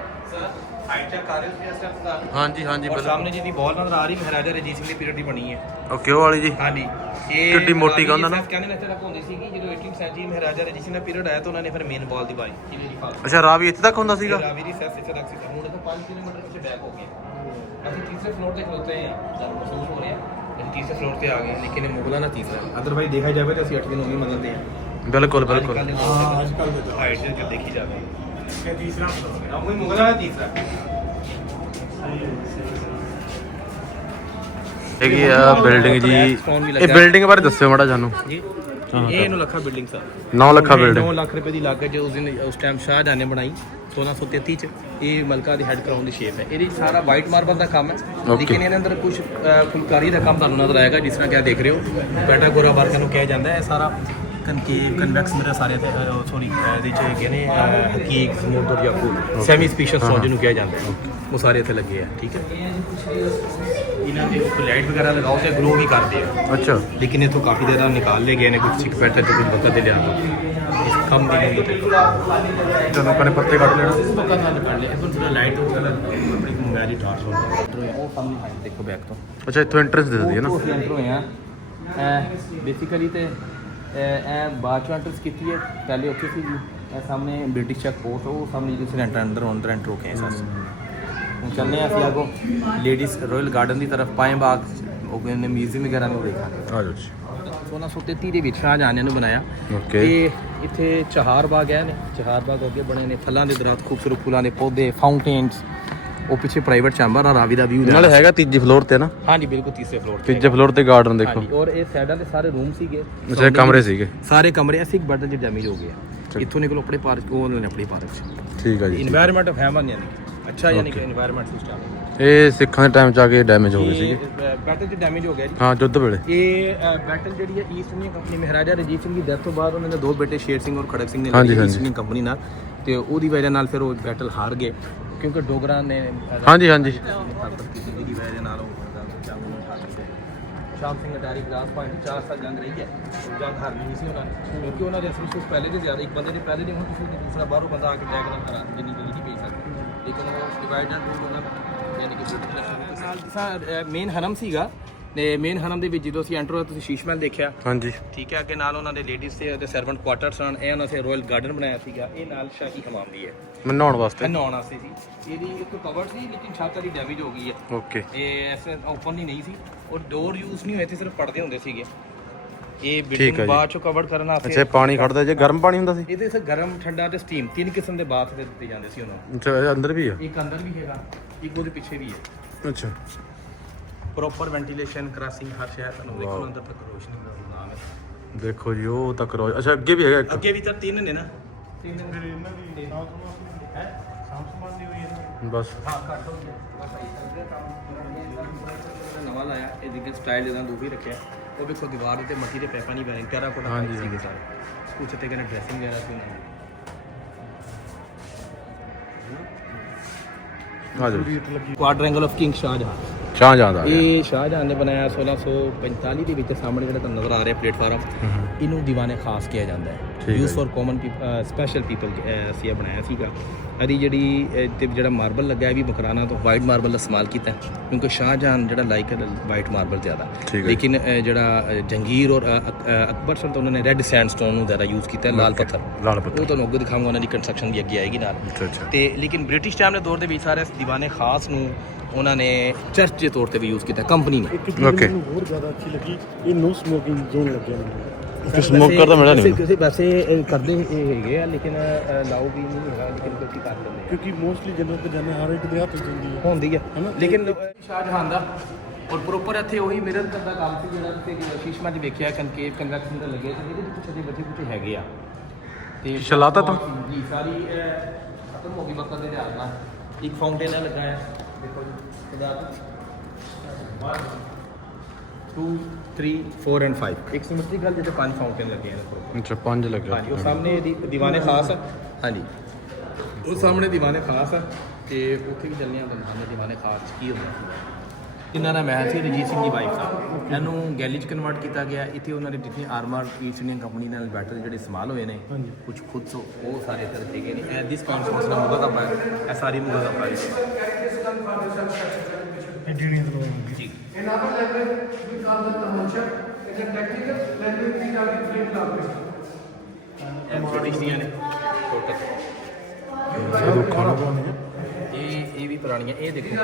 [SPEAKER 4] ਹਾਈਟ ਚੈੱਕ ਕਰ ਰਹੇ ਹੋ ਇਸ ਟਾਈਮ ਦਾ
[SPEAKER 1] ਹਾਂਜੀ ਹਾਂਜੀ
[SPEAKER 4] ਔਰ
[SPEAKER 1] ਬਿਲਕੁਲ।
[SPEAKER 4] ਸਾਹਮਣੇ ਜਿਹਦੀ ਬਾਲ ਨਜ਼ਰ ਆ ਰਹੀ ਮਹਾਰਾਜਾ ਰਣਜੀਤ ਸਿੰਘ ਦੀ ਪੀਰੀਅਡ ਦੀ ਬਣੀ ਹੈ।
[SPEAKER 1] ਓਕੇ ਉਹ ਵਾਲੀ ਜੀ?
[SPEAKER 4] ਹਾਂਜੀ। ਇਹ
[SPEAKER 1] ਕਿੱਡੀ ਮੋਟੀ ਕੰਧ ਆ ਨਾ।
[SPEAKER 4] ਸਾਹਿਬ ਕਹਿੰਦੇ ਨੇ ਇੱਥੇ ਤੱਕ ਹੁੰਦੀ ਸੀਗੀ ਜਦੋਂ 18th ਸੈਂਚੁਰੀ ਮਹਾਰਾਜਾ ਰਣਜੀਤ ਸਿੰਘ ਦਾ ਪੀਰੀਅਡ ਆਇਆ ਤਾਂ ਉਹਨਾਂ ਨੇ ਫਿਰ ਮੇਨ ਬਾਲ ਦੀ ਬਾਈ ਕਿਲੇ ਦੀ ਫਾਲ
[SPEAKER 1] ਅੱਛਾ ਰਾਵੀ ਇੱਥੇ ਤੱਕ ਹੁੰਦਾ ਸੀਗਾ?
[SPEAKER 4] ਰਾਵੀ ਦੀ ਸੈਸ ਇੱਥੇ ਤੱਕ ਸੀ ਹੁਣ ਇਹ 5 ਕਿਲੋਮੀਟਰ ਪਿੱਛੇ ਬੈਕ ਹੋ ਗਏ। ਅਸੀਂ ਤੀਸਰੇ ਫਲੋਰ ਤੇ ਖਲੋਤੇ ਹਾਂ। ਸਾਨੂੰ ਮਹਿਸੂਸ ਹੋ ਰਿਹਾ ਅਸੀਂ ਤੀਸਰੇ ਫਲੋਰ ਤੇ ਆ ਗਏ ਹਾਂ, ਲੇਕਿਨ ਇਹ ਮੁਗਲਾਂ ਦਾ ਤੀਸਰਾ। ਅਦਰਵਾਈਜ਼ ਦੇਖਿਆ ਜਾਵੇ ਤਾਂ ਅਸੀਂ 8 ਦਿਨ 19 ਮੰਜ਼ਲ ਤੇ ਹਾਂ।
[SPEAKER 1] ਬਿਲਕੁਲ ਬਿਲਕੁਲ।
[SPEAKER 2] ਅੱਜ ਕੱਲ ਦੇ
[SPEAKER 4] ਹਾਈਟ ਜੋ ਦੇਖੀ ਜਾਵੇ।
[SPEAKER 2] ਇਹ ਤੀਸਰਾ ਫਲੋਰ ਹੈ
[SPEAKER 4] ਉਹ ਹੀ ਮੁਗਲਾਂ ਦਾ ਤੀਸਰਾ।
[SPEAKER 1] ਹੈਗੀ ਆ ਬਿਲਡਿੰਗ ਜੀ। ਇਹ ਬਿਲਡਿੰਗ ਬਾਰੇ ਦੱਸਿਓ ਮਾੜਾ ਸਾਨੂੰ।
[SPEAKER 4] ਜੀ। ਇਹ ਇਹਨੂੰ ਲੱਖਾ ਬਿਲਡਿੰਗ ਸਰ।
[SPEAKER 1] 9 ਲੱਖਾ
[SPEAKER 4] 9
[SPEAKER 1] ਬਿਲਡਿੰਗ
[SPEAKER 4] ਲੱਖ ਰੁਪਏ ਦੀ ਲਾਗਤ ਜੋ ਉਸ ਦਿਨ ਉਸ ਟਾਈਮ ਸ਼ਾਹਜਹਾਨ ਨੇ ਬਣਾਈ 1633 ਚ। ਇਹ ਮਲਕਾ ਦੀ ਹੈਡ ਕਰਾਉਣ ਦੀ ਸ਼ੇਪ ਹੈ। ਇਹਦੇ ਸਾਰਾ ਵਾਈਟ ਮਾਰਬਲ ਦਾ ਕੰਮ ਹੈ. ਲੇਕਿਨ ਇਹਦੇ ਅੰਦਰ ਕੁਝ ਫੁਲਕਾਰੀ ਦਾ ਕੰਮ ਤੁਹਾਨੂੰ ਨਜ਼ਰ ਆਏਗਾ ਜਿਸ ਤਰ੍ਹਾਂ ਕਿ ਆਹ ਦੇਖ ਰਹੇ ਹੋ। ਪੈਟਾ ਗੋਰਾ ਵਰਕ ਨੂੰ ਕਿਹਾ ਜਾਂਦਾ ਹੈ ਇਹ ਸਾਰਾ ਕਨਕੇਵ ਕਨਵੈਕਸ ਮੇਰੇ ਸਾਰੇ ਤੇ ਸੌਰੀ ਇਹਦੇ ਚ ਕਹਿੰਦੇ ਹਕੀਕ ਸਮੁੰਦਰ ਯਾਕੂ ਸੈਮੀ ਸਪੀਸ਼ੀਅਸ ਸੌ ਜਿਹਨੂੰ ਕਿਹਾ ਜਾਂਦਾ ਹੈ। ਉਹ ਸਾਰੇ ਇੱਥੇ ਲੱਗੇ ਆ ਠੀਕ ਹੈ? ਇਹਨਾਂ ਦੇ ਉੱਪਰ ਲਾਈਟ ਵਗੈਰਾ ਲਗਾਓ ਤੇ ਗਲੋ ਵੀ ਕਰਦੇ ਆ।
[SPEAKER 1] ਅੱਛਾ।
[SPEAKER 4] ਲੇਕਿਨ ਇਥੋਂ ਕਾਫੀ ਜ਼ਿਆਦਾ ਨਿਕਾਲ ਲਏ ਗਏ ਨੇ ਕੁਝ ਚਿਕ ਪੈਟਰ ਤੇ ਕੁਝ ਬੱਕਾ ਤੇ ਲਿਆ ਇਸ ਕੰਮ ਦੀ ਨਹੀਂ ਤੇ
[SPEAKER 1] ਜਦੋਂ ਲੋਕਾਂ ਨੇ ਪੱਤੇ ਕੱਢ ਲੈਣਾ।
[SPEAKER 4] ਬੱਕਾ ਨਾਲ ਕੱਢ ਲਿਆ। ਇਥੋਂ ਥੋੜਾ ਲਾਈਟ ਵਗੈਰਾ ਆਪਣੀ ਮੰਗਾ ਦੀ ਟਾਰਚ ਹੋਣਾ ਉਹ ਸਾਹਮਣੇ ਦੇਖੋ ਬੈਕ ਤੋਂ।
[SPEAKER 1] ਅੱਛਾ ਇਥੋਂ ਐਂਟਰੈਂਸ ਦੇ ਦਿੰਦੀ ਹੈ ਨਾ।
[SPEAKER 4] ਐਂਟਰ ਹੋਏ ਆ। ਬੇਸਿਕਲੀ ਤੇ ਇਹ ਬਾਅਦ ਚੋਂ ਐਂਟਰਸ ਕੀਤੀ ਹੈ ਪਹਿਲੇ ਉੱਥੇ ਸੀ ਜੀ। ਇਹ ਸਾਹਮਣੇ ਬ੍ਰਿਟਿਸ਼ ਚੈੱਕ ਪੋਸਟ ਉਹ ਸਾਹਮਣੇ ਜਿਸ ਨੇ ਅੰਦਰ ਅੰਦਰ ਐਂਟਰ ਹੋ ਕੇ ਆਏ ਸਾਸ ਹੁਣ ਚੱਲਨੇ ਆ ਅਸੀਂ ਆਗੋ ਲੇਡੀਜ਼ ਰਾਇਲ ਗਾਰਡਨ ਦੀ ਤਰਫ ਪਾਏ ਬਾਗ ਉਹ ਕਹਿੰਦੇ ਮਿਊਜ਼ੀਅਮ ਵਗੈਰਾ ਨੂੰ ਦੇਖਾਂਗੇ
[SPEAKER 1] ਆ ਜਾਓ ਜੀ।
[SPEAKER 4] 1633 ਦੇ ਵਿੱਚ ਸ਼ਾਹਜਹਾਨ ਨੇ ਬਣਾਇਆ।
[SPEAKER 1] ਓਕੇ
[SPEAKER 4] ਤੇ ਇੱਥੇ ਚਹਾਰ ਬਾਗ ਹੈ ਨੇ ਚਹਾਰ ਬਾਗ ਅੱਗੇ ਬਣੇ ਨੇ ਫਲਾਂ ਦੇ ਦਰਖਤ ਖੂਬਸੂਰਤ ਫੁੱਲਾਂ ਦੇ ਪੌਦੇ ਫਾਊਂਟੇਨਸ ਉਹ ਪਿੱਛੇ ਪ੍ਰਾਈਵੇਟ ਚੈਂਬਰ ਆ ਰਾਵੀ ਦਾ ਵਿਊ
[SPEAKER 1] ਨਾਲੇ ਹੈਗਾ ਤੀਜੀ ਫਲੋਰ ਤੇ ਨਾ?
[SPEAKER 4] ਹਾਂਜੀ ਬਿਲਕੁਲ ਤੀਸਰੇ ਫਲੋਰ ਤੇ
[SPEAKER 1] ਤੀਜੇ ਫਲੋਰ ਤੇ ਗਾਰਡਨ ਦੇਖੋ।
[SPEAKER 4] ਹਾਂਜੀ ਔਰ ਇਹ ਸਾਈਡਾਂ ਤੇ ਸਾਰੇ ਰੂਮ ਸੀਗੇ।
[SPEAKER 1] ਅੱਛਾ ਇਹ ਕਮਰੇ ਸੀਗੇ।
[SPEAKER 4] ਸਾਰੇ ਕਮਰੇ ਅਸੀਂ ਇੱਕ ਬਟਨ 'ਚ ਡੈਮੇਜ ਹੋ ਗਏ ਆ। ਇੱਥੋਂ ਨਿਕਲੋ ਆਪਣੇ ਪਾਰਕ ਉਹ ਨੇ ਆਪਣੀ ਪਾਰਕ 'ਚ।
[SPEAKER 1] ਠੀਕ ਆ ਜੀ
[SPEAKER 4] ਇਨਵਾਇਰਨਮੈਂਟ ਆਫ ਹੈਵਨ ਯਾਨੀ ਕਿ ਅੱਛਾ ਯਾਨੀ ਕਿ ਇਨਵਾਇਰਨਮੈਂਟ ਸਿਸਟਮ
[SPEAKER 1] ਇਹ ਸਿੱਖਾਂ ਦੇ ਟਾਈਮ ਚ ਆ ਕੇ ਡੈਮੇਜ ਹੋ ਗਏ ਸੀਗੇ।
[SPEAKER 4] ਬੈਟਲ 'ਚ ਡੈਮੇਜ ਹੋ ਗਿਆ ਜੀ।
[SPEAKER 1] ਹਾਂ ਯੁੱਧ ਵੇਲੇ।
[SPEAKER 4] ਇਹ ਬੈਟਲ ਜਿਹੜੀ ਹੈ east Indian company Maharaja Ranjit Singh ਦੀ ਡੈਥ ਤੋਂ ਬਾਅਦ ਉਹਨਾਂ ਦੇ ਦੋ ਬੇਟੇ ਸ਼ੇਰ ਸਿੰਘ ਔਰ ਖੜਕ ਸਿੰਘ ਨੇ
[SPEAKER 1] ਹਾਂਜੀ।
[SPEAKER 4] ਈਸਟ ਇੰਡੀਅਨ ਕੰਪਨੀ ਨਾਲ। ਤੇ ਉਹਦੀ ਵਜ੍ਹਾ ਨਾਲ ਫਿਰ ਉਹ ਬੈਟਲ ਹਾਰ ਗਏ। ਕਿਉਂਕਿ ਡੋਗਰਾ ਨੇ
[SPEAKER 1] ਹਾਂਜੀ ਹਾਂਜੀ।
[SPEAKER 4] ਕੀਤੀ ਜਿਹਦੀ ਵਜ੍ਹਾ ਨਾਲ ਉਹ ਨੂੰ ਸ਼ਾਮ ਸਿੰਘ ਅਟਾਰੀ ਗ੍ਰਾਸ ਪੁਆਇੰਟ ਚਾਰ ਸਾਲ ਜੰਗ ਰਹੀ ਹੈ। ਜੰਗ ਹਾਰਨੀ ਨਹੀਂ ਸੀ ਉਹਨਾਂ ਨੇ ਕਿਉਂਕਿ ਉਹਨਾਂ ਦੇ ਅਸਲ ਵਿੱਚ ਪਹਿਲੇ ਦੇ ਜ਼ਿਆਦਾ ਇੱਕ ਬੰਦੇ ਦੇ ਪਹਿਲੇ ਦੇ ਹੁਣ ਕਿਸੇ ਨੇ ਦੂਸਰਾ ਬਾਹਰੋਂ ਬੰਦਾ ਆ ਕੇ ਨਾਲ ਕਰਾ ਜਿੰਨੀ ਜਲਦੀ ਨਹੀਂ ਪਈ ਸਕਦਾ ਲੇਕਿਨ ਉਹ ਡਿਵਾਈਡ ਐਂਡ ਰੂਲ ਉਹਨਾਂ ਦਾ ਯਾਨੀ ਕਿ ਬ੍ਰਿਟਿਸ਼ ਨਾਲ ਮੇਨ ਹਰਮ ਸੀਗਾ। ਤੇ ਮੇਨ ਹਰਮ ਦੇ ਵਿੱਚ ਜਦੋਂ ਅਸੀਂ ਐਂਟਰ ਹੋਏ ਤੁਸੀਂ ਸ਼ੀਸ਼ ਮਹਿਲ ਦੇਖਿਆ।
[SPEAKER 1] ਹਾਂਜੀ।
[SPEAKER 4] ਠੀਕ ਹੈ ਅੱਗੇ ਨਾਲ ਉਹਨਾਂ ਦੇ ਲੇਡੀਜ਼ ਤੇ ਉਹਦੇ ਸਰਵੈਂਟ ਕੁਆਟਰਸ ਹਨ ਇਹ ਉਹਨਾਂ ਦੇ ਰਾਇਲ ਗਾਰਡਨ ਬਣਾਇਆ ਸੀਗਾ। ਇਹ ਨਾਲ ਸ਼ਾਹੀ ਹਮਾਮ ਵੀ ਹੈ।
[SPEAKER 1] ਨਹਾਉਣ ਵਾਸਤੇ?
[SPEAKER 4] ਨਹਾਉਣ ਵਾਸਤੇ ਸੀ ਇਹਦੀ ਇੱਕ ਕਵਰ ਸੀ ਲੇਕਿਨ ਛੱਤ ਦੀ ਡੈਮੇਜ ਹੋ ਗਈ ਹੈ।
[SPEAKER 1] ਓਕੇ
[SPEAKER 4] ਇਹ ਐਸੇ ਓਪਨ ਹੀ ਨਹੀਂ ਸੀ। ਔਰ ਡੋਰ ਯੂਜ਼ ਨਹੀਂ ਹੋਏ ਤੇ ਸਿਰਫ ਪਰਦੇ ਹੁੰਦੇ ਸੀਗੇ। ਇਹ ਬਿਲਡਿੰਗ। ਬਾਅਦ ਚੋਂ ਕਵਰ ਕਰਨ
[SPEAKER 1] ਅੱਛਾ
[SPEAKER 4] ਵਾਸਤੇ
[SPEAKER 1] ਇਹ ਪਾਣੀ ਖੜਦਾ ਜੇ ਗਰਮ ਪਾਣੀ ਹੁੰਦਾ ਸੀ?
[SPEAKER 4] ਇਹਦੇ ਸੇ ਗਰਮ ਠੰਡਾ ਤੇ ਸਟੀਮ ਤਿੰਨ ਕਿਸਮ ਦੇ ਬਾਥ ਦੇ ਦਿੱਤੇ ਜਾਂਦੇ ਸੀ ਉਹਨਾਂ ਨੂੰ।
[SPEAKER 1] ਅੱਛਾ ਇਹ ਅੰਦਰ ਵੀ ਆ?
[SPEAKER 4] ਇੱਕ ਅੰਦਰ ਵੀ ਹੈਗਾ ਇੱਕ ਉਹਦੇ ਪਿੱਛੇ ਵੀ ਹੈ।
[SPEAKER 1] ਅੱਛਾ।
[SPEAKER 4] ਪ੍ਰੋਪਰ ਵੈਂਟੀਲੇਸ਼ਨ ਕ੍ਰਾਸਿੰਗ ਹਰ ਸ਼ਹਿਰ ਤੁਹਾਨੂੰ ਦੇਖੋ ਅੰਦਰ ਤੱਕ ਰੋਸ਼ਨੀ ਦਾ ਨਾਮ ਹੈ।
[SPEAKER 1] ਦੇਖੋ ਜੀ ਉਹ ਤੱਕ ਰੋਜ਼ ਅੱਛਾ ਅੱਗੇ ਵੀ ਹੈਗਾ ਇੱਕ।
[SPEAKER 4] ਅੱਗੇ ਵੀ ਤਾਂ ਤਿੰਨ ਨੇ ਨਾ। ਤਿੰਨ ਨੇ
[SPEAKER 2] ਫਿਰ ਇਹਨਾਂ ਦੀ ਸਾਂਭ ਸੰਭਾਲ ਹੈ। ਸਾਂਭ ਸੰਭਾਲ ਦੀ ਹੋਈ ਹੈ
[SPEAKER 1] ਬਸ।
[SPEAKER 4] ਹਾਂ ਘੱਟ ਹੋ ਗਿਆ। ਬਸ ਆਈ ਕਰਦੇ ਕੰਮ। ਨਵਾਂ ਲਾਇਆ ਇਹ ਜਿੱਦਾਂ ਸਟਾਈਲ ਜਿਹਦਾ ਦੂਰ ਹੀ ਰੱਖਿਆ। ਉਹ ਵੇਖੋ ਦੀਵਾਰ ਉੱਤੇ ਮੱਟੀ ਦੇ ਪੈਪਾਂ ਨਹੀਂ ਬੈਰਿੰਗ ਟੈਰਾ ਕੋਟਾ
[SPEAKER 1] ਹਾਂਜੀ,
[SPEAKER 4] ਸੀਗੇ ਸਾਰੇ। ਕੁਛ ਤੇ ਕਹਿੰਦੇ ਡਰੈਸਿੰਗ ਵਗੈਰਾ ਸੀ ਉਹਨਾਂ ਦੀ।
[SPEAKER 1] ਆ ਜਾਓ।
[SPEAKER 4] ਕੁਆਡਰੈਂਗਲ ਆਫ ਕਿੰਗ ਸ਼ਾਹਜਹਾਂ
[SPEAKER 1] ਚਾਹ ਜਾਂਦਾ
[SPEAKER 4] ਇਹ ਸ਼ਾਹਜਹਾਂ ਨੇ ਬਣਾਇਆ 1645 ਦੇ ਵਿੱਚ ਸਾਹਮਣੇ ਜਿਹੜਾ ਤੁਹਾਨੂੰ ਨਜ਼ਰ ਆ ਰਿਹਾ ਪਲੇਟਫਾਰਮ ਇਹਨੂੰ ਦੀਵਾਨੇ ਖਾਸ ਕਿਹਾ ਜਾਂਦਾ
[SPEAKER 1] ਹੈ।
[SPEAKER 4] Use. For common special people ਅਸੀਂ ਇਹ ਬਣਾਇਆ ਸੀਗਾ। ਇਹਦੀ ਜਿਹੜੀ ਤੇ ਜਿਹੜਾ ਮਾਰਬਲ ਲੱਗਾ ਹੈ ਵੀ ਬਕਰਾਨਾ ਤੋਂ ਵਾਈਟ ਮਾਰਬਲ ਦਾ ਇਸਤੇਮਾਲ ਕੀਤਾ ਹੈ, ਕਿਉਂਕਿ ਸ਼ਾਹਜਹਾਨ ਜਿਹੜਾ ਲਾਈਕ ਹੈ ਵਾਈਟ ਮਾਰਬਲ ਜ਼ਿਆਦਾ। ਲੇਕਿਨ ਜਿਹੜਾ ਜੰਗੀਰ ਔਰ ਅਕਬਰ ਸਰ ਤੋਂ ਉਹਨਾਂ ਨੇ ਰੈੱਡ ਸੈਂਡਸਟੋਨ ਨੂੰ ਜ਼ਿਆਦਾ ਯੂਜ਼ ਕੀਤਾ ਹੈ, ਲਾਲ ਪੱਥਰ।
[SPEAKER 1] ਲਾਲ
[SPEAKER 4] ਉਹ
[SPEAKER 1] ਪੱਤਰ
[SPEAKER 4] ਤੁਹਾਨੂੰ ਅੱਗੇ ਦਿਖਾਉਂਗਾ ਉਹਨਾਂ ਦੀ ਕੰਸਟਰਕਸ਼ਨ ਵੀ ਅੱਗੇ ਆਏਗੀ ਨਾਲ। ਤੇ ਲੇਕਿਨ ਬ੍ਰਿਟਿਸ਼ ਟਾਈਮ ਦੇ ਦੌਰ ਦੇ ਵਿੱਚ ਸਾਰੇ ਦੀਵਾਨੇ ਖਾਸ ਨੂੰ ਉਹਨਾਂ ਨੇ ਚਰਚ ਦੇ ਤੌਰ ਤੇ ਵੀ ਯੂਜ਼ ਕੀਤਾ ਕੰਪਨੀ ਨੇ.
[SPEAKER 2] ਮੈਨੂੰ ਹੋਰ ਜ਼ਿਆਦਾ ਅੱਛੀ ਲੱਗੀ ਇਹ ਨੋ ਸਮੋਕਿੰਗ ਜ਼ੋਨ ਲੱਗਿਆ ਮੈਨੂੰ
[SPEAKER 1] ਕਿ ਸਮੋਕਰ ਤਾਂ ਮਿਲਿਆ ਨਹੀਂ
[SPEAKER 4] ਕਿਸੇ ਵੈਸੇ ਇਹ ਕਰਦੇ ਇਹ ਹੈਗੇ ਆ ਲੇਕਿਨ ਲਾਉ ਵੀ ਨਹੀਂ ਹੈਗਾ ਲੇਕਿਨ ਕੋਈ ਕਰ ਲੈਂਦੇ।
[SPEAKER 2] ਕਿਉਂਕਿ ਮੋਸਟਲੀ ਜਦੋਂ ਕਿ ਜਾਂਦੇ ਹਰ ਇੱਕ ਦੇ ਹੱਥ 'ਚ ਹੁੰਦੀ ਹੈ
[SPEAKER 4] ਹੁੰਦੀ ਹੈ? ਲੇਕਿਨ ਸ਼ਾਹਜਹਾਨ ਦਾ। ਔਰ ਪ੍ਰੋਪਰ ਇੱਥੇ ਉਹੀ ਮਿਰਰ ਦਾ ਕੰਮ ਸੀ ਜਿਹੜਾ ਤੇ ਸ਼ੀਸ਼ਮਾ 'ਚ ਵੇਖਿਆ ਕਨਕੇਵ ਕਨਵੈਕਸ਼ਨ ਦਾ ਲੱਗੇ ਤੇ ਇਹਦੇ ਵਿੱਚ ਅਜੇ ਬਚੇ ਕੁਛ ਹੈਗੇ ਆ। ਤੇ
[SPEAKER 1] ਸ਼ੀਸ਼ਾ ਲਾਤਾ ਤੂੰ?
[SPEAKER 4] ਜੀ ਸਾਰੀ ਖਤਮ ਹੋ ਗਈ ਵਕਤ ਦੇ ਨਾਲ। ਇੱਕ ਫਾਊਂਟੇਨ ਲੱਗਾ ਹੈ ਦੇਖੋ ਜੀ ਇਹਦਾ 2 3 4 ਐਂਡ 5 ਇੱਕ ਸਿਮੈਟ੍ਰੀਕਲ ਜਿਹਦੇ ਪੰਜ ਫਾਊਂਟੇਨ ਲੱਗੇ ਹਨ ਉੱਪਰ।
[SPEAKER 1] ਅੱਛਾ ਪੰਜ ਲੱਗਿਆ
[SPEAKER 4] ਹਾਂਜੀ ਉਹ ਸਾਹਮਣੇ ਦੀ ਦੀਵਾਨੇ ਖਾਸ ਹੈ ਹਾਂਜੀ। ਉਹ ਸਾਹਮਣੇ ਦੀਵਾਨੇ ਖਾਸ ਹੈ ਤੇ ਉੱਥੇ ਵੀ ਚੱਲਨੇ ਆ ਤੁਹਾਨੂੰ ਸਾਹਮਣੇ ਦੀਵਾਨੇ ਖਾਸ 'ਚ ਕੀ ਹੁੰਦਾ। ਸੀ ਇਹਨਾਂ ਦਾ ਮਹਿਲ ਸੀ ਰਜੀਤ ਸਿੰਘ ਦੀ ਵਾਈਫ ਦਾ। ਇਹਨੂੰ ਗੈਲੀ 'ਚ ਕਨਵਰਟ ਕੀਤਾ ਗਿਆ। ਇੱਥੇ ਉਹਨਾਂ ਦੇ ਜਿੰਨੀ ਆਰਮਰ ਈਸਟ ਇੰਡੀਅਨ ਕੰਪਨੀ ਨਾਲ ਬੈਟਰ ਜਿਹੜੇ ਇਸਤੇਮਾਲ ਹੋਏ ਨੇ ਕੁਝ ਖੁਦ ਸੋ ਉਹ ਸਾਰੇ ਇੱਥੇ ਰੱਖੇ ਗਏ ਨੇ। ਐਟ ਦਿਸ ਸੋਰਸ ਦਾ ਮੁਗਾ ਦਾ ਪਾਇਆ ਇਹ ਸਾਰੀ ਮੁਗਾ ਦਾ ਪਾਇਆ
[SPEAKER 2] ਇਹ ਜਿਹੜੀਆਂ ਦਰਵਾਜ਼ੇ
[SPEAKER 4] ਜੀ ਇਹ ਬ੍ਰਿਟਿਸ਼ ਦੀਆਂ ਨੇ ਟੋਟਲ
[SPEAKER 2] ਇਹ ਖਾਣਾ ਪਾਉਂਦੇ ਆ
[SPEAKER 4] ਇਹ ਇਹ ਵੀ ਪੁਰਾਣੀਆਂ ਇਹ ਦੇਖੋ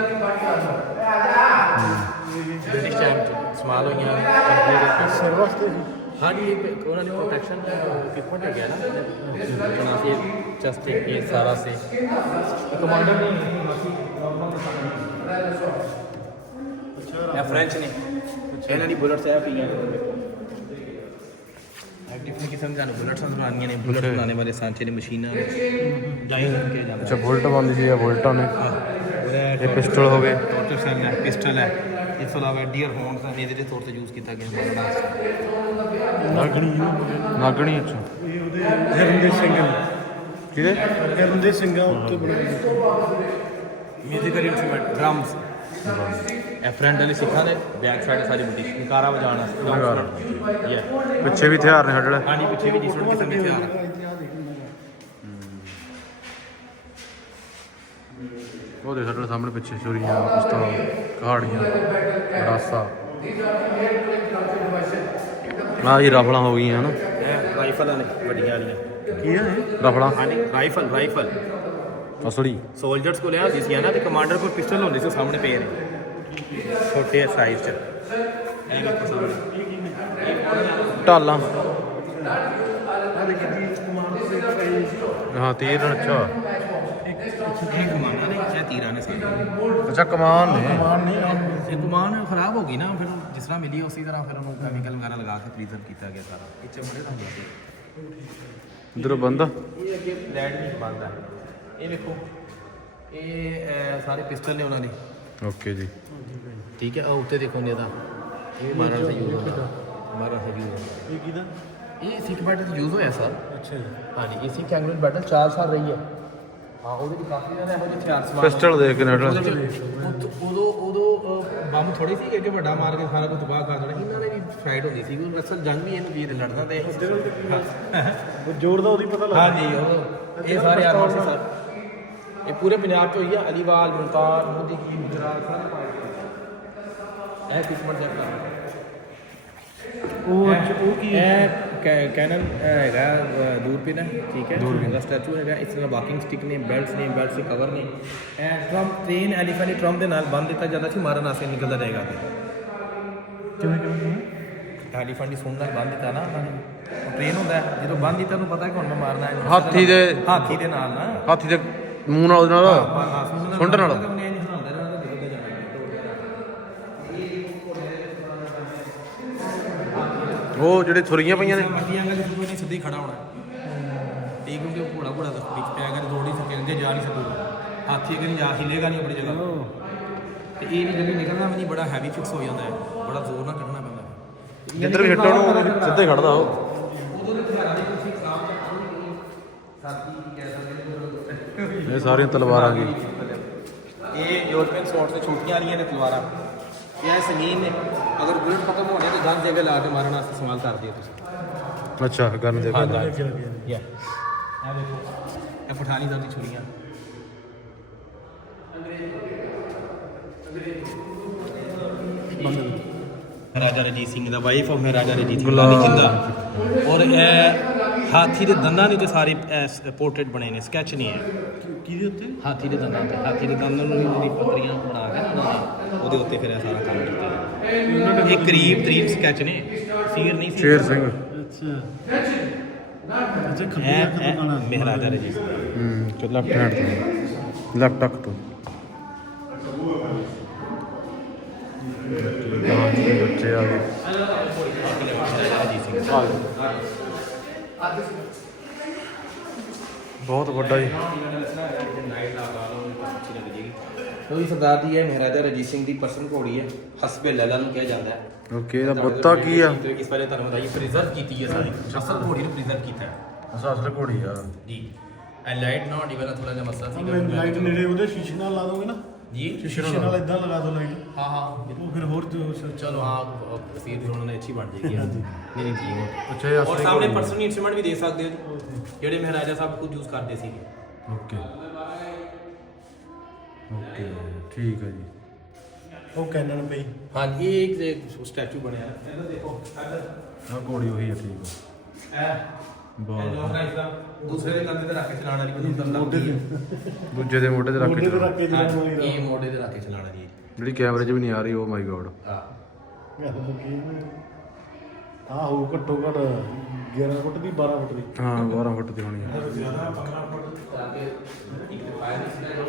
[SPEAKER 4] ਬ੍ਰਿਟਿਸ਼ ਟਾਈਮ ਚ ਸਮਾਲ ਹੋਈਆਂ ਕੰਪਨੀ
[SPEAKER 2] ਸਿਰ ਵਾਸਤੇ ਜੀ
[SPEAKER 4] ਹਾਂਜੀ ਇਹ ਪ- ਉਹਨਾਂ ਨੇ ਪ੍ਰੋਟੈਕਸ਼ਨ ਇਕਵਿਪਮੈਂਟ ਹੈਗਾ ਨਾ ਬਣਾ ਕੇ ਚਸਟ ਇਹ ਸਾਰਾ ਸੇ ਕਮਾਂਡਰ ਨੇ ਇਹ ਫ੍ਰੈਂਚ ਨੇ ਇਹਨਾਂ ਦੀ ਬੁਲਟਸ ਹੈ? ਪਈਆਂ ਡਿਫਰੈਂਟ ਕਿਸਮ ਦੀਆਂ ਬੁਲਟਸ ਬਣਾਉਣੀਆਂ ਨੇ ਬੁਲਟ ਬਣਾਉਣੇ ਵਾਲੇ ਸਾਂਚੇ ਨੇ ਮਸ਼ੀਨਾਂ ਜਾਈ ਕਰਕੇ ਜਾਂਦਾ
[SPEAKER 1] ਅੱਛਾ ਬੁਲਟ ਬੰਦੀ ਸੀ ਇਹ ਬੁਲਟਾਂ ਨੇ? ਇਹ ਪਿਸਟਲ ਹੋ ਗਏ।
[SPEAKER 4] ਟੋਟਲ ਸੈਲ ਹੈ ਪਿਸਟਲ ਹੈ। ਇਸ ਤੋਂ ਇਲਾਵਾ ਡੀਅਰ ਹੌਰਨਸ ਹੈ ਇਹਦੇ ਦੇ ਤੌਰ ਤੇ ਯੂਜ਼ ਕੀਤਾ ਗਿਆ ਵਾਸਤੇ
[SPEAKER 2] ਨਾਗਣੀ।
[SPEAKER 1] ਨਾਗਣੀ ਅੱਛਾ।
[SPEAKER 2] ਇਹ ਉਹਦੇ ਹਿਰਨ ਦੇ ਸਿੰਘ ਨੇ
[SPEAKER 1] ਕਿਹਦੇ
[SPEAKER 2] ਹਿਰਨ ਦੇ ਸਿੰਘਾਂ ਉੱਤੇ ਬਣਾਏ
[SPEAKER 4] ਮਿਊਜ਼ੀਕਲ ਇਨਸਟਰੂਮੈਂਟ ਡਰਮਸ ਇਹ ਫਰੰਟ ਵਾਲੇ ਸਿੱਖਾਂ ਦੇ ਬੈਕ ਸਾਈਡ ਸਾਰੀ ਬੁੱਢੀ ਨਕਾਰਾ ਵਜਾਉਣਾ
[SPEAKER 1] ਨਗਾਰਾ।
[SPEAKER 4] ਯਾ
[SPEAKER 1] ਪਿੱਛੇ ਵੀ ਹਥਿਆਰ ਨੇ ਸਾਡੇ ਵਾਲੇ।
[SPEAKER 4] ਹਾਂਜੀ ਪਿੱਛੇ ਵੀ ਜਿਸ ਨੂੰ ਹਥਿਆਰ। ਆ।
[SPEAKER 1] ਉਹ ਦੇ ਸਾਡੇ ਸਾਹਮਣੇ ਪਿੱਛੇ ਛੁਰੀਆਂ ਪਿਸਤੌਲ ਕਹਾੜੀਆਂ ਰਾਸਾ ਆ ਜੀ ਰਫਲਾਂ ਹੋ ਗਈਆਂ ਹਨਾ
[SPEAKER 4] ਇਹ ਰਾਈਫਲਾਂ ਨੇ ਵੱਡੀਆਂ ਵਾਲੀਆਂ।
[SPEAKER 2] ਕੀ ਹੈ ਇਹ?
[SPEAKER 1] ਰਫਲਾਂ?
[SPEAKER 4] ਹਾਂਜੀ ਰਾਈਫਲ ਰਾਈਫਲ
[SPEAKER 1] ਅਸਲੀ।
[SPEAKER 4] ਸੋਲਜਰਸ ਕੋਲ ਆ ਸੀ ਨਾ ਤੇ ਕਮਾਂਡਰ ਕੋਲ ਪਿਸਟਲ ਹੁੰਦੇ ਸੀ ਸਾਹਮਣੇ ਪਏ ਨੇ। ਛੋਟੇ ਸਾਈਜ਼ ਚ। ਇਹ ਸਾਹਮਣੇ
[SPEAKER 2] ਦੇਖੀ ਜੀ ਕੁਮਾਰ ਦੇ ਪਏ ਸੀ
[SPEAKER 1] ਹਾਂ ਤੀਰ ਅੱਛਾ।
[SPEAKER 4] ਕਮਾਨਾਂ ਨੇ ਨੇ
[SPEAKER 1] ਅੱਛਾ ਕਮਾਨ ਨੇ।
[SPEAKER 2] ਮਾਨ ਨਹੀਂ
[SPEAKER 4] ਇਹ ਗੁਮਾਨ ਖਰਾਬ ਹੋ ਗਈ ਨਾ ਫਿਰ ਜਿਸ ਤਰ੍ਹਾਂ ਮਿਲੀ ਉਸੇ ਤਰ੍ਹਾਂ ਫਿਰ ਉਹਨੂੰ ਕੈਮੀਕਲ ਵਗੈਰਾ ਲਗਾ ਕੇ ਪ੍ਰੀਜ਼ਰਵ ਕੀਤਾ ਗਿਆ ਸਾਰਾ। ਇਹ ਚਮੜੇ ਦਾ ਹੁੰਦਾ ਸੀ।
[SPEAKER 1] ਇਧਰ ਬੰਦਾ
[SPEAKER 4] ਇਹ ਅੱਗੇ ਲੈਡ ਵੀ ਬੰਦ ਇਹ ਵੇਖੋ। ਇਹ ਸਾਰੇ ਪਿਸਟਲ ਨੇ ਉਹਨਾਂ ਦੇ।
[SPEAKER 1] ਓਕੇ ਜੀ।
[SPEAKER 4] ਠੀਕ ਹੈ ਉਹ ਉੱਤੇ ਦੇਖੋ ਨੇ ਇਹਦਾ ਇਹ ਮਾਰਨ ਸੇ ਯੂਜ਼ ਹੁੰਦਾ ਮਾਰਨ ਸੇ ਯੂਜ਼ ਹੁੰਦਾ
[SPEAKER 2] ਇਹ ਕਿਹਦਾ?
[SPEAKER 4] ਇਹ ਸਿੱਖ ਬੈਟਲ ਯੂਜ਼ ਹੋਇਆ ਸਰ।
[SPEAKER 2] ਅੱਛਾ ਜੀ।
[SPEAKER 4] ਹਾਂਜੀ ਇਹ ਸਿੱਖ ਐਂਗਲ ਬੈਟਲ 4 ਸਾਲ ਰਹੀ ਹੈ। ਹਾਂ ਉਹਦੇ ਵਿੱਚ ਕਾਫੀ ਜ਼ਿਆਦਾ ਇਹੋ ਜਿਹੇ ਹਥਿਆਰ ਸਮਾਨ
[SPEAKER 1] ਪਿਸਟਲ ਦੇਖ ਕੇ
[SPEAKER 4] ਉਹਦੇ ਵਿੱਚ ਉਦੋਂ- ਉਦੋਂ ਬੰਬ ਥੋੜੀ ਸੀ ਕਿ ਵੱਡਾ ਮਾਰ ਕੇ ਸਾਰਾ ਕੁਝ ਤਬਾਹ ਕਰ ਦੇਣਾ। ਇਹਨਾਂ ਦੇ ਵੀ ਫਾਈਟ ਹੁੰਦੀ ਸੀ ਉਹ ਅਸਲ ਜੰਗ ਵੀ ਇਹਨੂੰ ਵੀਰ ਲੜਦਾ ਤੇ
[SPEAKER 2] ਉਹ ਜੋੜ ਦਾ ਉਹਦੀ ਪਤਾ ਲੱਗਦਾ।
[SPEAKER 4] ਹਾਂਜੀ ਉਹ ਇਹ ਸਾਰੇ ਆਰਮਰ ਸੀ ਸਰ। ਇਹ ਪੂਰੇ ਪੰਜਾਬ 'ਚ ਹੋਈ ਆ ਅਲੀਵਾਲ ਮੁਲਤਾਨ ਮੋਦੀ ਕੀ ਗੁਜਰਾਤ ਸਾਰੇ ਪਾਏ ਇਹ ਕਿਸਮਤ ਦਾ
[SPEAKER 2] ਉਹ ਉਹ ਕੀ
[SPEAKER 4] ਇਹ ਕੈ- ਕੈਨਨ ਹੈਗਾ ਅ, ਦੂਰਬੀਨ ਹੈ ਠੀਕ ਹੈ। ਦੂਰਬੀਨ। ਦਾ ਸਟੈਚੂ ਹੈਗਾ ਇਸ ਤਰ੍ਹਾਂ ਵਾਕਿੰਗ ਸਟਿਕ ਨੇ ਬੈਲਟਸ ਨੇ ਬੈਲਟਸ ਦੇ ਕਵਰ ਨੇ। ਇਹ ਟਰੰਪ ਟ੍ਰੇਨ ਐਲੀਫੈਂਟ ਟਰੰਪ ਦੇ ਨਾਲ ਬੰਨ ਦਿੱਤਾ ਜਾਂਦਾ ਸੀ ਮਾਰਨ ਵਾਸਤੇ ਨਿਕਲਦਾ ਰਹੇਗਾ
[SPEAKER 2] ਕਿਵੇਂ ਕਿਵੇਂ ਕਿਵੇਂ?
[SPEAKER 4] ਐਲੀਫੈਂਟ ਦੀ ਸੁਣ ਨਾਲ ਬੰਨ ਦਿੱਤਾ ਨਾ ਉਹਨਾਂ ਨੇ। ਟ੍ਰੇਨ ਹੁੰਦਾ ਹੈ, ਜਦੋਂ ਬੰਨ ਦਿੱਤਾ ਨੂੰ ਪਤਾ ਕਿ ਹੁਣ ਮੈਂ ਮਾਰਨਾ ਹੈ।
[SPEAKER 1] ਹਾਥੀ ਦੇ-
[SPEAKER 4] ਹਾਥੀ ਦੇ ਨਾਲ ਨਾ।
[SPEAKER 1] ਹਾਥੀ ਦੇ ਮੂੰਹ ਨਾਲ ਉਹਦੇ ਨਾਲ। ਸੁੰਡ ਨਾਲ ਉਹ ਜਿਹੜੇ ਥੁਰੀਆਂ ਪਈਆਂ ਨੇ।
[SPEAKER 4] ਮੱਦੀਆਂ ਅੰਗਲ ਕੋਈ ਨਹੀਂ ਸਿੱਧੇ ਖੜਾ ਹੋਣਾ। ਤੇ ਕਿਉਂਕਿ ਉਹ ਘੋੜਾ ਘੋੜਾ ਦਾ ਵਿੱਚ ਪਿਆ ਕਰ ਦੌੜ ਸਕੇ ਅੱਗੇ ਜਾ ਨਹੀਂ ਸਕੂਗਾ। ਹਾਥੀ ਅਗਰ ਜਾ ਹਿਲੇਗਾ ਨਹੀਂ ਆਪਣੀ ਜਗ੍ਹਾ। ਤੇ ਇਹ ਨਹੀਂ ਜਲਦੀ ਨਿਕਲਣਾ ਵੀ ਨਹੀਂ ਬੜਾ ਹੈਵੀ ਫਿਕਸ ਹੋ ਜਾਂਦਾ ਹੈ। ਬੜਾ ਜ਼ੋਰ ਨਾਲ ਕੱਢਣਾ ਪੈਂਦਾ
[SPEAKER 1] ਜਿੱਧਰ ਵੀ ਹਿੱਟੋ ਨੂੰ ਸਿੱਧੇ ਖੜਦਾ ਉਹ
[SPEAKER 4] ਉਦੋਂ ਦੇ ਹਥਿਆਰਾਂ ਦੇ ਤੁਸੀਂ ਖਰਾਬ ਸਾਥੀ ਕਹਿ ਸਕਦੇ ਨੇ
[SPEAKER 1] ਇਹ ਸਾਰੀਆਂ ਤਲਵਾਰਾਂ ਜੀ
[SPEAKER 4] ਇਹ ਯੂਰਪੀਅਨ ਸੌਰਟਸ ਤੇ ਛੋਟੀਆਂ ਵਾਲੀਆਂ ਨੇ ਤਲਵਾਰਾਂ। ਇਹ ਸੰਗੀਨ ਨੇ। ਅਗਰ ਬੁਲਟ ਖਤਮ ਹੋਣੇ ਤਾਂ ਗਨ ਦੇ ਲਾ ਕੇ ਮਾਰਨ ਵਾਸਤੇ ਇਸਤੇਮਾਲ ਕਰਦੇ ਹੋ ਤੁਸੀਂ।
[SPEAKER 1] ਅੱਛਾ ਗਨ ਦੇ।
[SPEAKER 4] ਗਨ ਯਾ। ਇਹ ਦੇਖੋ ਇਹ ਪਠਾਨੀ ਦਰ ਦੀ ਛੁਰੀਆਂ ਰਾਜਾ ਰਣਜੀਤ ਸਿੰਘ ਦਾ ਵਾਈਫ ਆਫ ਮਹਾਰਾਜਾ ਰਣਜੀਤ ਸਿੰਘ। ਰਾਣੀ ਜਿੰਦਾ ਔਰ ਇਹ ਹਾਥੀ ਦੇ ਦੰਦਾਂ ਦੇ ਉੱਤੇ ਸਾਰੇ ਪੋਰਟਰੇਟ ਬਣੇ ਨੇ ਸਕੈਚ ਨਹੀਂ ਹੈ।
[SPEAKER 2] ਕਿਹਦੇ ਉੱਤੇ?
[SPEAKER 4] ਹਾਥੀ ਦੇ ਦੰਦਾਂ ਤੇ ਹਾਥੀ ਦੇ ਦੰਦਾਂ ਨੂੰ ਵੀ ਪੱਤਰੀਆਂ ਬਣਾ ਕੇ ਨਾ ਉਹਨਾਂ ਨੇ ਉਹਦੇ ਉੱਤੇ ਫਿਰ ਇਹ ਸਾਰਾ ਕੰਮ ਕੀਤਾ ਇਹ ਕਰੀਬ ਤਰੀਬ ਸਕੈਚ ਨੇ। ਸੀਰ ਨਹੀਂ ਸੀ
[SPEAKER 1] ਸ਼ੇਰ ਸਿੰਘ।
[SPEAKER 2] ਅੱਛਾ। ਅੱਛਾ ਖੱਬੇ
[SPEAKER 4] ਇਹ
[SPEAKER 2] ਹੱਥ ਤੋਂ।
[SPEAKER 4] ਇਹ ਮਹਾਰਾਜਾ ਰਣਜੀਤ ਸਿੰਘ
[SPEAKER 1] ਹੂੰ ਤੇ। ਲੈਫਟ ਹੈਂਡ ਤੋਂ। ਲੈਫਟ ਟੱਕ ਤੋਂ ਬੱਚੇ ਆ ਗਏ। ਬਹੁਤ ਵੱਡਾ ਜੀ।
[SPEAKER 4] ਕੋਈ ਸਰਦਾਰ ਦੀ ਹੈ ਮਹਾਰਾਜਾ ਰਣਜੀਤ ਸਿੰਘ ਦੀ ਪਰਸਨਲ ਘੋੜੀ ਹੈ। ਹਸਬੇ ਲੈਲਾ ਨੂੰ ਕਿਹਾ ਜਾਂਦਾ ਹੈ।
[SPEAKER 1] ਓਕੇ ਇਹਦਾ ਬੁੱਤਾ ਕੀ ਆ?
[SPEAKER 4] ਇਸ ਬਾਰੇ ਤੁਹਾਨੂੰ ਬਤਾਈਏ ਪ੍ਰੀਜ਼ਰਵ ਕੀਤੀ ਹੈ ਸਾਰੀ। ਅਸਲ ਘੋੜੀ ਨੂੰ ਪ੍ਰੀਜ਼ਰਵ ਕੀਤਾ ਹੈ।
[SPEAKER 1] ਅਸਾ ਅਸਲ ਘੋੜੀ ਆ।
[SPEAKER 4] ਜੀ। ਐ ਲਾਈਟ ਨਾ ਹੋਣੀ ਵਾਲਾ ਥੋੜਾ ਜਿਹਾ ਮਸਲਾ ਸੀ
[SPEAKER 2] ਲਾਈਟ ਨੇੜੇ ਉਹਦੇ ਸ਼ੀਸ਼ੇ ਨਾਲ ਲਾ ਦੋਗੇ ਨਾ।
[SPEAKER 4] ਜੀ?
[SPEAKER 2] ਸ਼ੀਸ਼ੇ ਨਾਲ ਇਦਾਂ ਲਗਾ ਦੋ ਲਾਈਟ
[SPEAKER 4] ਹਾਂ ਹਾਂ।
[SPEAKER 2] ਉਹ ਫਿਰ ਹੋਰ ਜੋ
[SPEAKER 4] ਚਲੋ। ਹਾਂ ਤਸਵੀਰ ਵੀ ਉਹਨਾਂ ਨੇ ਅੱਛੀ ਬਣ ਜਾਏਗੀ। ਨਹੀਂ ਨਹੀਂ ਠੀਕ ਹੈ।
[SPEAKER 1] ਅੱਛਾ ਇਹ
[SPEAKER 4] ਔਰ
[SPEAKER 1] ਅਸਲੀ
[SPEAKER 4] ਸਾਹਮਣੇ
[SPEAKER 1] ਘੋੜੀ ਆ।
[SPEAKER 4] ਪਰਸਨਲ ਇਨਸਟਰੂਮੈਂਟ ਵੀ ਦੇਖ ਸਕਦੇ ਹੋ ਜਿਹੜੇ ਮਹਾਰਾਜਾ ਸਾਹਿਬ ਖੁਦ ਯੂਜ਼ ਕਰਦੇ ਸੀ
[SPEAKER 1] ਓਕੇ। ਓਕੇ ਠੀਕ ਹੈ ਜੀ।
[SPEAKER 2] ਉਹ ਕੈਨਨ ਪਈ।
[SPEAKER 4] ਹਾਂਜੀ ਇਹ ਇੱਕ ਸਟੈਚੂ ਬਣਿਆ ਹੈ ਇਹਦਾ ਦੇਖੋ ਇੱਧਰ
[SPEAKER 1] ਆ ਘੋੜੀ ਉਹੀ ਆ ਠੀਕ ਆ
[SPEAKER 4] ਇਹ ਲੋਕ ਰਾਈਸ ਦਾ ਦੂਸਰੇ ਦੇ ਕੰਧੇ ਤੇ ਰੱਖ ਕੇ ਚਲਾਉਣ ਵਾਲੀ ਬੰਦੂਕ ਦੰਦਾ
[SPEAKER 2] ਮੋਢੇ ਤੇ।
[SPEAKER 1] ਦੂਜੇ ਦੇ ਮੋਢੇ ਤੇ ਰੱਖ
[SPEAKER 2] ਮੋਢੇ
[SPEAKER 1] ਕੇ
[SPEAKER 2] ਤੇ ਰੱਖ ਕੇ
[SPEAKER 4] ਹਾਂ,
[SPEAKER 2] ਜਿਹੜਾ ਮੋਈ
[SPEAKER 4] ਇਹ ਮੋਢੇ ਤੇ ਰੱਖ ਕੇ ਚਲਾਉਣ ਵਾਲੀ
[SPEAKER 1] ਜਿਹੜੀ ਕੈਮਰੇ 'ਚ ਵੀ ਨਹੀਂ ਆ ਰਹੀ ਓ ਮਾਈ ਗੋਡ
[SPEAKER 4] ਹਾਂ।
[SPEAKER 2] ਆ ਹੋ ਘੱਟੋ ਘੱਟ 11 ਫੁੱਟ ਦੀ 12 ਫੁੱਟ ਦੀ।
[SPEAKER 1] ਹਾਂ 12 ਫੁੱਟ ਦੀ ਹੋਣੀ ਆ।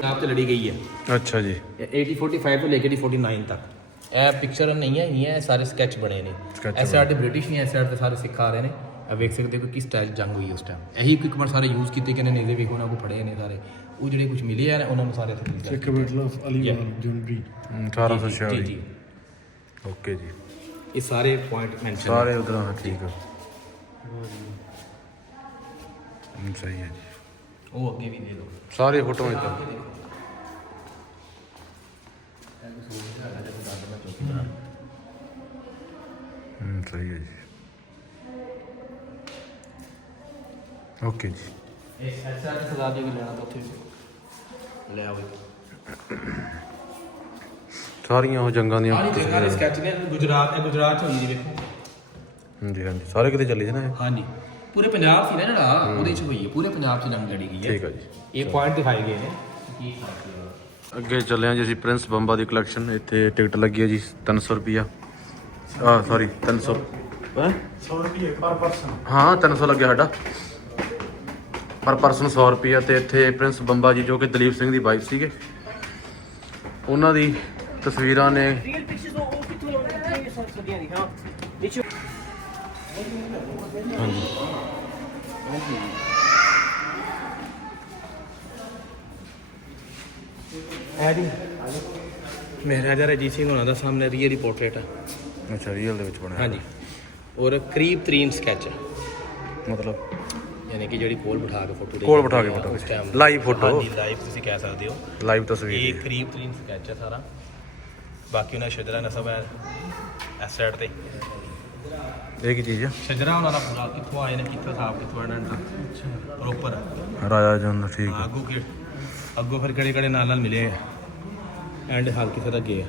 [SPEAKER 4] ਆਪ ਤੇ ਲੜੀ ਗਈ ਹੈ
[SPEAKER 1] ਅੱਛਾ ਜੀ।
[SPEAKER 4] 1845 ਤੋਂ ਲੈ ਕੇ 49 ਤੱਕ। ਇਹ ਪਿਕਚਰ ਨਹੀਂ ਹੈ ਇਹ ਹੈ ਸਾਰੇ ਸਕੈਚ ਬਣੇ ਨੇ।
[SPEAKER 1] Sketch
[SPEAKER 4] ਐਸ ਆਰ ਦੇ ਬ੍ਰਿਟਿਸ਼ ਨਹੀਂ ਐਸ ਆਰ ਤੇ ਸਾਰੇ ਸਿੱਖ ਆ ਰਹੇ ਨੇ। ਵੇਖ ਸਕਦੇ ਹੋ ਕਿ ਕਿਸ ਸਟਾਈਲ ਜੰਗ ਹੋਈ ਉਸ ਟਾਈਮ ਇਹੀ ਇਕਵਿਪਮੈਂਟ ਸਾਰੇ ਯੂਜ਼ ਕੀਤੇ ਕਿ ਨੇ ਨੇੜੇ ਵੇਖੋ ਉਹਨਾਂ ਕੋ ਫੜੇ ਨੇ ਸਾਰੇ ਉਹ ਜਿਹੜੇ ਕੁਝ ਮਿਲੇ ਆ ਨੇ ਉਹਨਾਂ ਨੂੰ ਸਾਰੇ ਇੱਥੇ preserve
[SPEAKER 2] Sikh battle of Aligarh ਜੁਨਰੀ
[SPEAKER 1] ਹਮ,
[SPEAKER 4] ਜੀ,
[SPEAKER 1] 1846
[SPEAKER 4] ਜੀ
[SPEAKER 1] ਓਕੇ ਜੀ
[SPEAKER 4] ਇਹ ਸਾਰੇ ਪੁਆਇੰਟ ਮੈਂਸ਼ਨ
[SPEAKER 1] ਸਾਰੇ ਉਧਰ ਹਾਂ ਠੀਕ ਆ ਹਮ, ਸਹੀ ਹੈ ਜੀ
[SPEAKER 4] ਉਹ ਅੱਗੇ ਵੀ ਦੇ ਦਿਓ
[SPEAKER 1] ਸਾਰੇ ਫੋਟੋਆਂ ਇੱਧਰ ਹਮ ਸਹੀ ਹੈ ਜੀ ਓਕੇ ਜੀ।
[SPEAKER 4] ਇਹ ਐਸ ਆਰ ਦੇ ਸਰਦਾਰ ਜੀ। ਵੀ ਲੈਣਾ ਤਾਂ ਉੱਥੇ ਲੈ ਆਓ
[SPEAKER 1] ਸਾਰੀਆਂ ਉਹ ਜੰਗਾਂ ਦੀਆਂ
[SPEAKER 4] ਆਹ ਜਗ੍ਹਾ ਦੇ ਸਕੈਚ ਨੇ ਗੁਜਰਾਤ ਇਹ ਗੁਜਰਾਤ ਚ ਹੋਈ ਜੀ ਵੇਖੋ।
[SPEAKER 1] ਹਾਂਜੀ ਹਾਂਜੀ। ਸਾਰੇ ਕਿਤੇ ਚੱਲੀ ਸੀ ਨਾ ਇਹ?
[SPEAKER 4] ਹਾਂਜੀ। ਪੂਰੇ ਪੰਜਾਬ ਸੀ ਨਾ ਜਿਹੜਾ ਉਹਦੇ ਚ ਹੋਈ ਹੈ। ਪੂਰੇ ਪੰਜਾਬ ਚ ਜੰਗ ਲੜੀ ਗਈ ਹੈ।
[SPEAKER 1] ਠੀਕ ਆ ਜੀ।
[SPEAKER 4] ਇਹ ਪੁਆਇੰਟ ਦਿਖਾਏ ਗਏ ਨੇ ਕੀ
[SPEAKER 1] ਅੱਗੇ ਚੱਲੇ ਹਾਂ ਜੀ ਅਸੀਂ ਪ੍ਰਿੰਸ ਬੰਬਾ ਦੀ ਕਲੈਕਸ਼ਨ ਇੱਥੇ ਟਿਕਟ ਲੱਗੀ ਹੈ ਜੀ 300 ਰੁਪਿਆ ਆ ਸੌਰੀ 300 ਹੈ?
[SPEAKER 2] 100 ਰੁਪਏ ਪਰ ਪਰਸਨ
[SPEAKER 1] ਹਾਂ 300 ਲੱਗਿਆ ਸਾਡਾ। ਪਰ ਪਰਸਨ 100 ਰੁਪਿਆ ਤੇ ਇੱਥੇ ਪ੍ਰਿੰਸ ਬੰਬਾ ਜੀ ਜੋ ਕਿ ਦਲੀਪ ਸਿੰਘ ਦੀ ਵਾਈਫ ਸੀਗੇ। ਉਹਨਾਂ ਦੀ ਤਸਵੀਰਾਂ ਨੇ
[SPEAKER 4] ਹੈ। ਜੀ ਮਹਾਰਾਜਾ ਰਣਜੀਤ ਸਿੰਘ ਹੋਣਾ ਦਾ ਸਾਹਮਣੇ ਰੀਅਲ ਪੋਰਟਰੇਟ ਹੈ
[SPEAKER 1] ਅੱਛਾ ਰੀਅਲ ਦੇ ਵਿੱਚ ਬਣਿਆ।
[SPEAKER 4] ਹਾਂਜੀ। ਔਰ ਕਰੀਬ ਤਰੀਨ ਸਕੈਚ ਹੈ
[SPEAKER 1] ਮਤਲਬ?
[SPEAKER 4] ਯਾਨੀ ਕਿ ਜਿਹੜੀ ਕੋਲ ਬਿਠਾ ਕੇ ਫੋਟੋ
[SPEAKER 1] ਕੋਲ ਬਿਠਾ ਕੇ photo
[SPEAKER 4] ਟਾਈਮ
[SPEAKER 1] Live photo।
[SPEAKER 4] ਹਾਂਜੀ ਲਾਈਵ ਤੁਸੀਂ ਕਹਿ ਸਕਦੇ ਹੋ।
[SPEAKER 1] ਲਾਈਵ ਤਸਵੀਰ
[SPEAKER 4] ਇਹ। ਕਰੀਬ ਤਰੀਨ ਸਕੈਚ ਹੈ ਸਾਰਾ। ਬਾਕੀ ਉਹਨਾਂ ਸ਼ਜਰਾ ਨਸਬ ਹੈ ਇਸ ਸਾਈਡ ਤੇ।
[SPEAKER 1] ਇਹ ਕੀ ਚੀਜ਼ ਆ?
[SPEAKER 4] ਸ਼ਜਰਾ ਉਹਨਾਂ ਦਾ ਪੂਰਾ ਕਿੱਥੋਂ ਆਏ ਨੇ ਕਿੱਥੋਂ ਸਾਫ਼ ਕਿੱਥੋਂ ਇਹਨਾਂ ਦਾ। ਪ੍ਰੋਪਰ
[SPEAKER 1] ਰਾਜਾ ਜਨ ਠੀਕ ਆ।
[SPEAKER 4] ਅੱਗੋਂ ਕਿ ਅੱਗੋਂ ਫਿਰ ਕਿਹੜੇ ਕਿਹੜੇ ਨਾਲ ਨਾਲ ਮਿਲੇ ਐਂਡ ਹਾਲ ਕਿੱਥੇ ਤੱਕ ਗਏ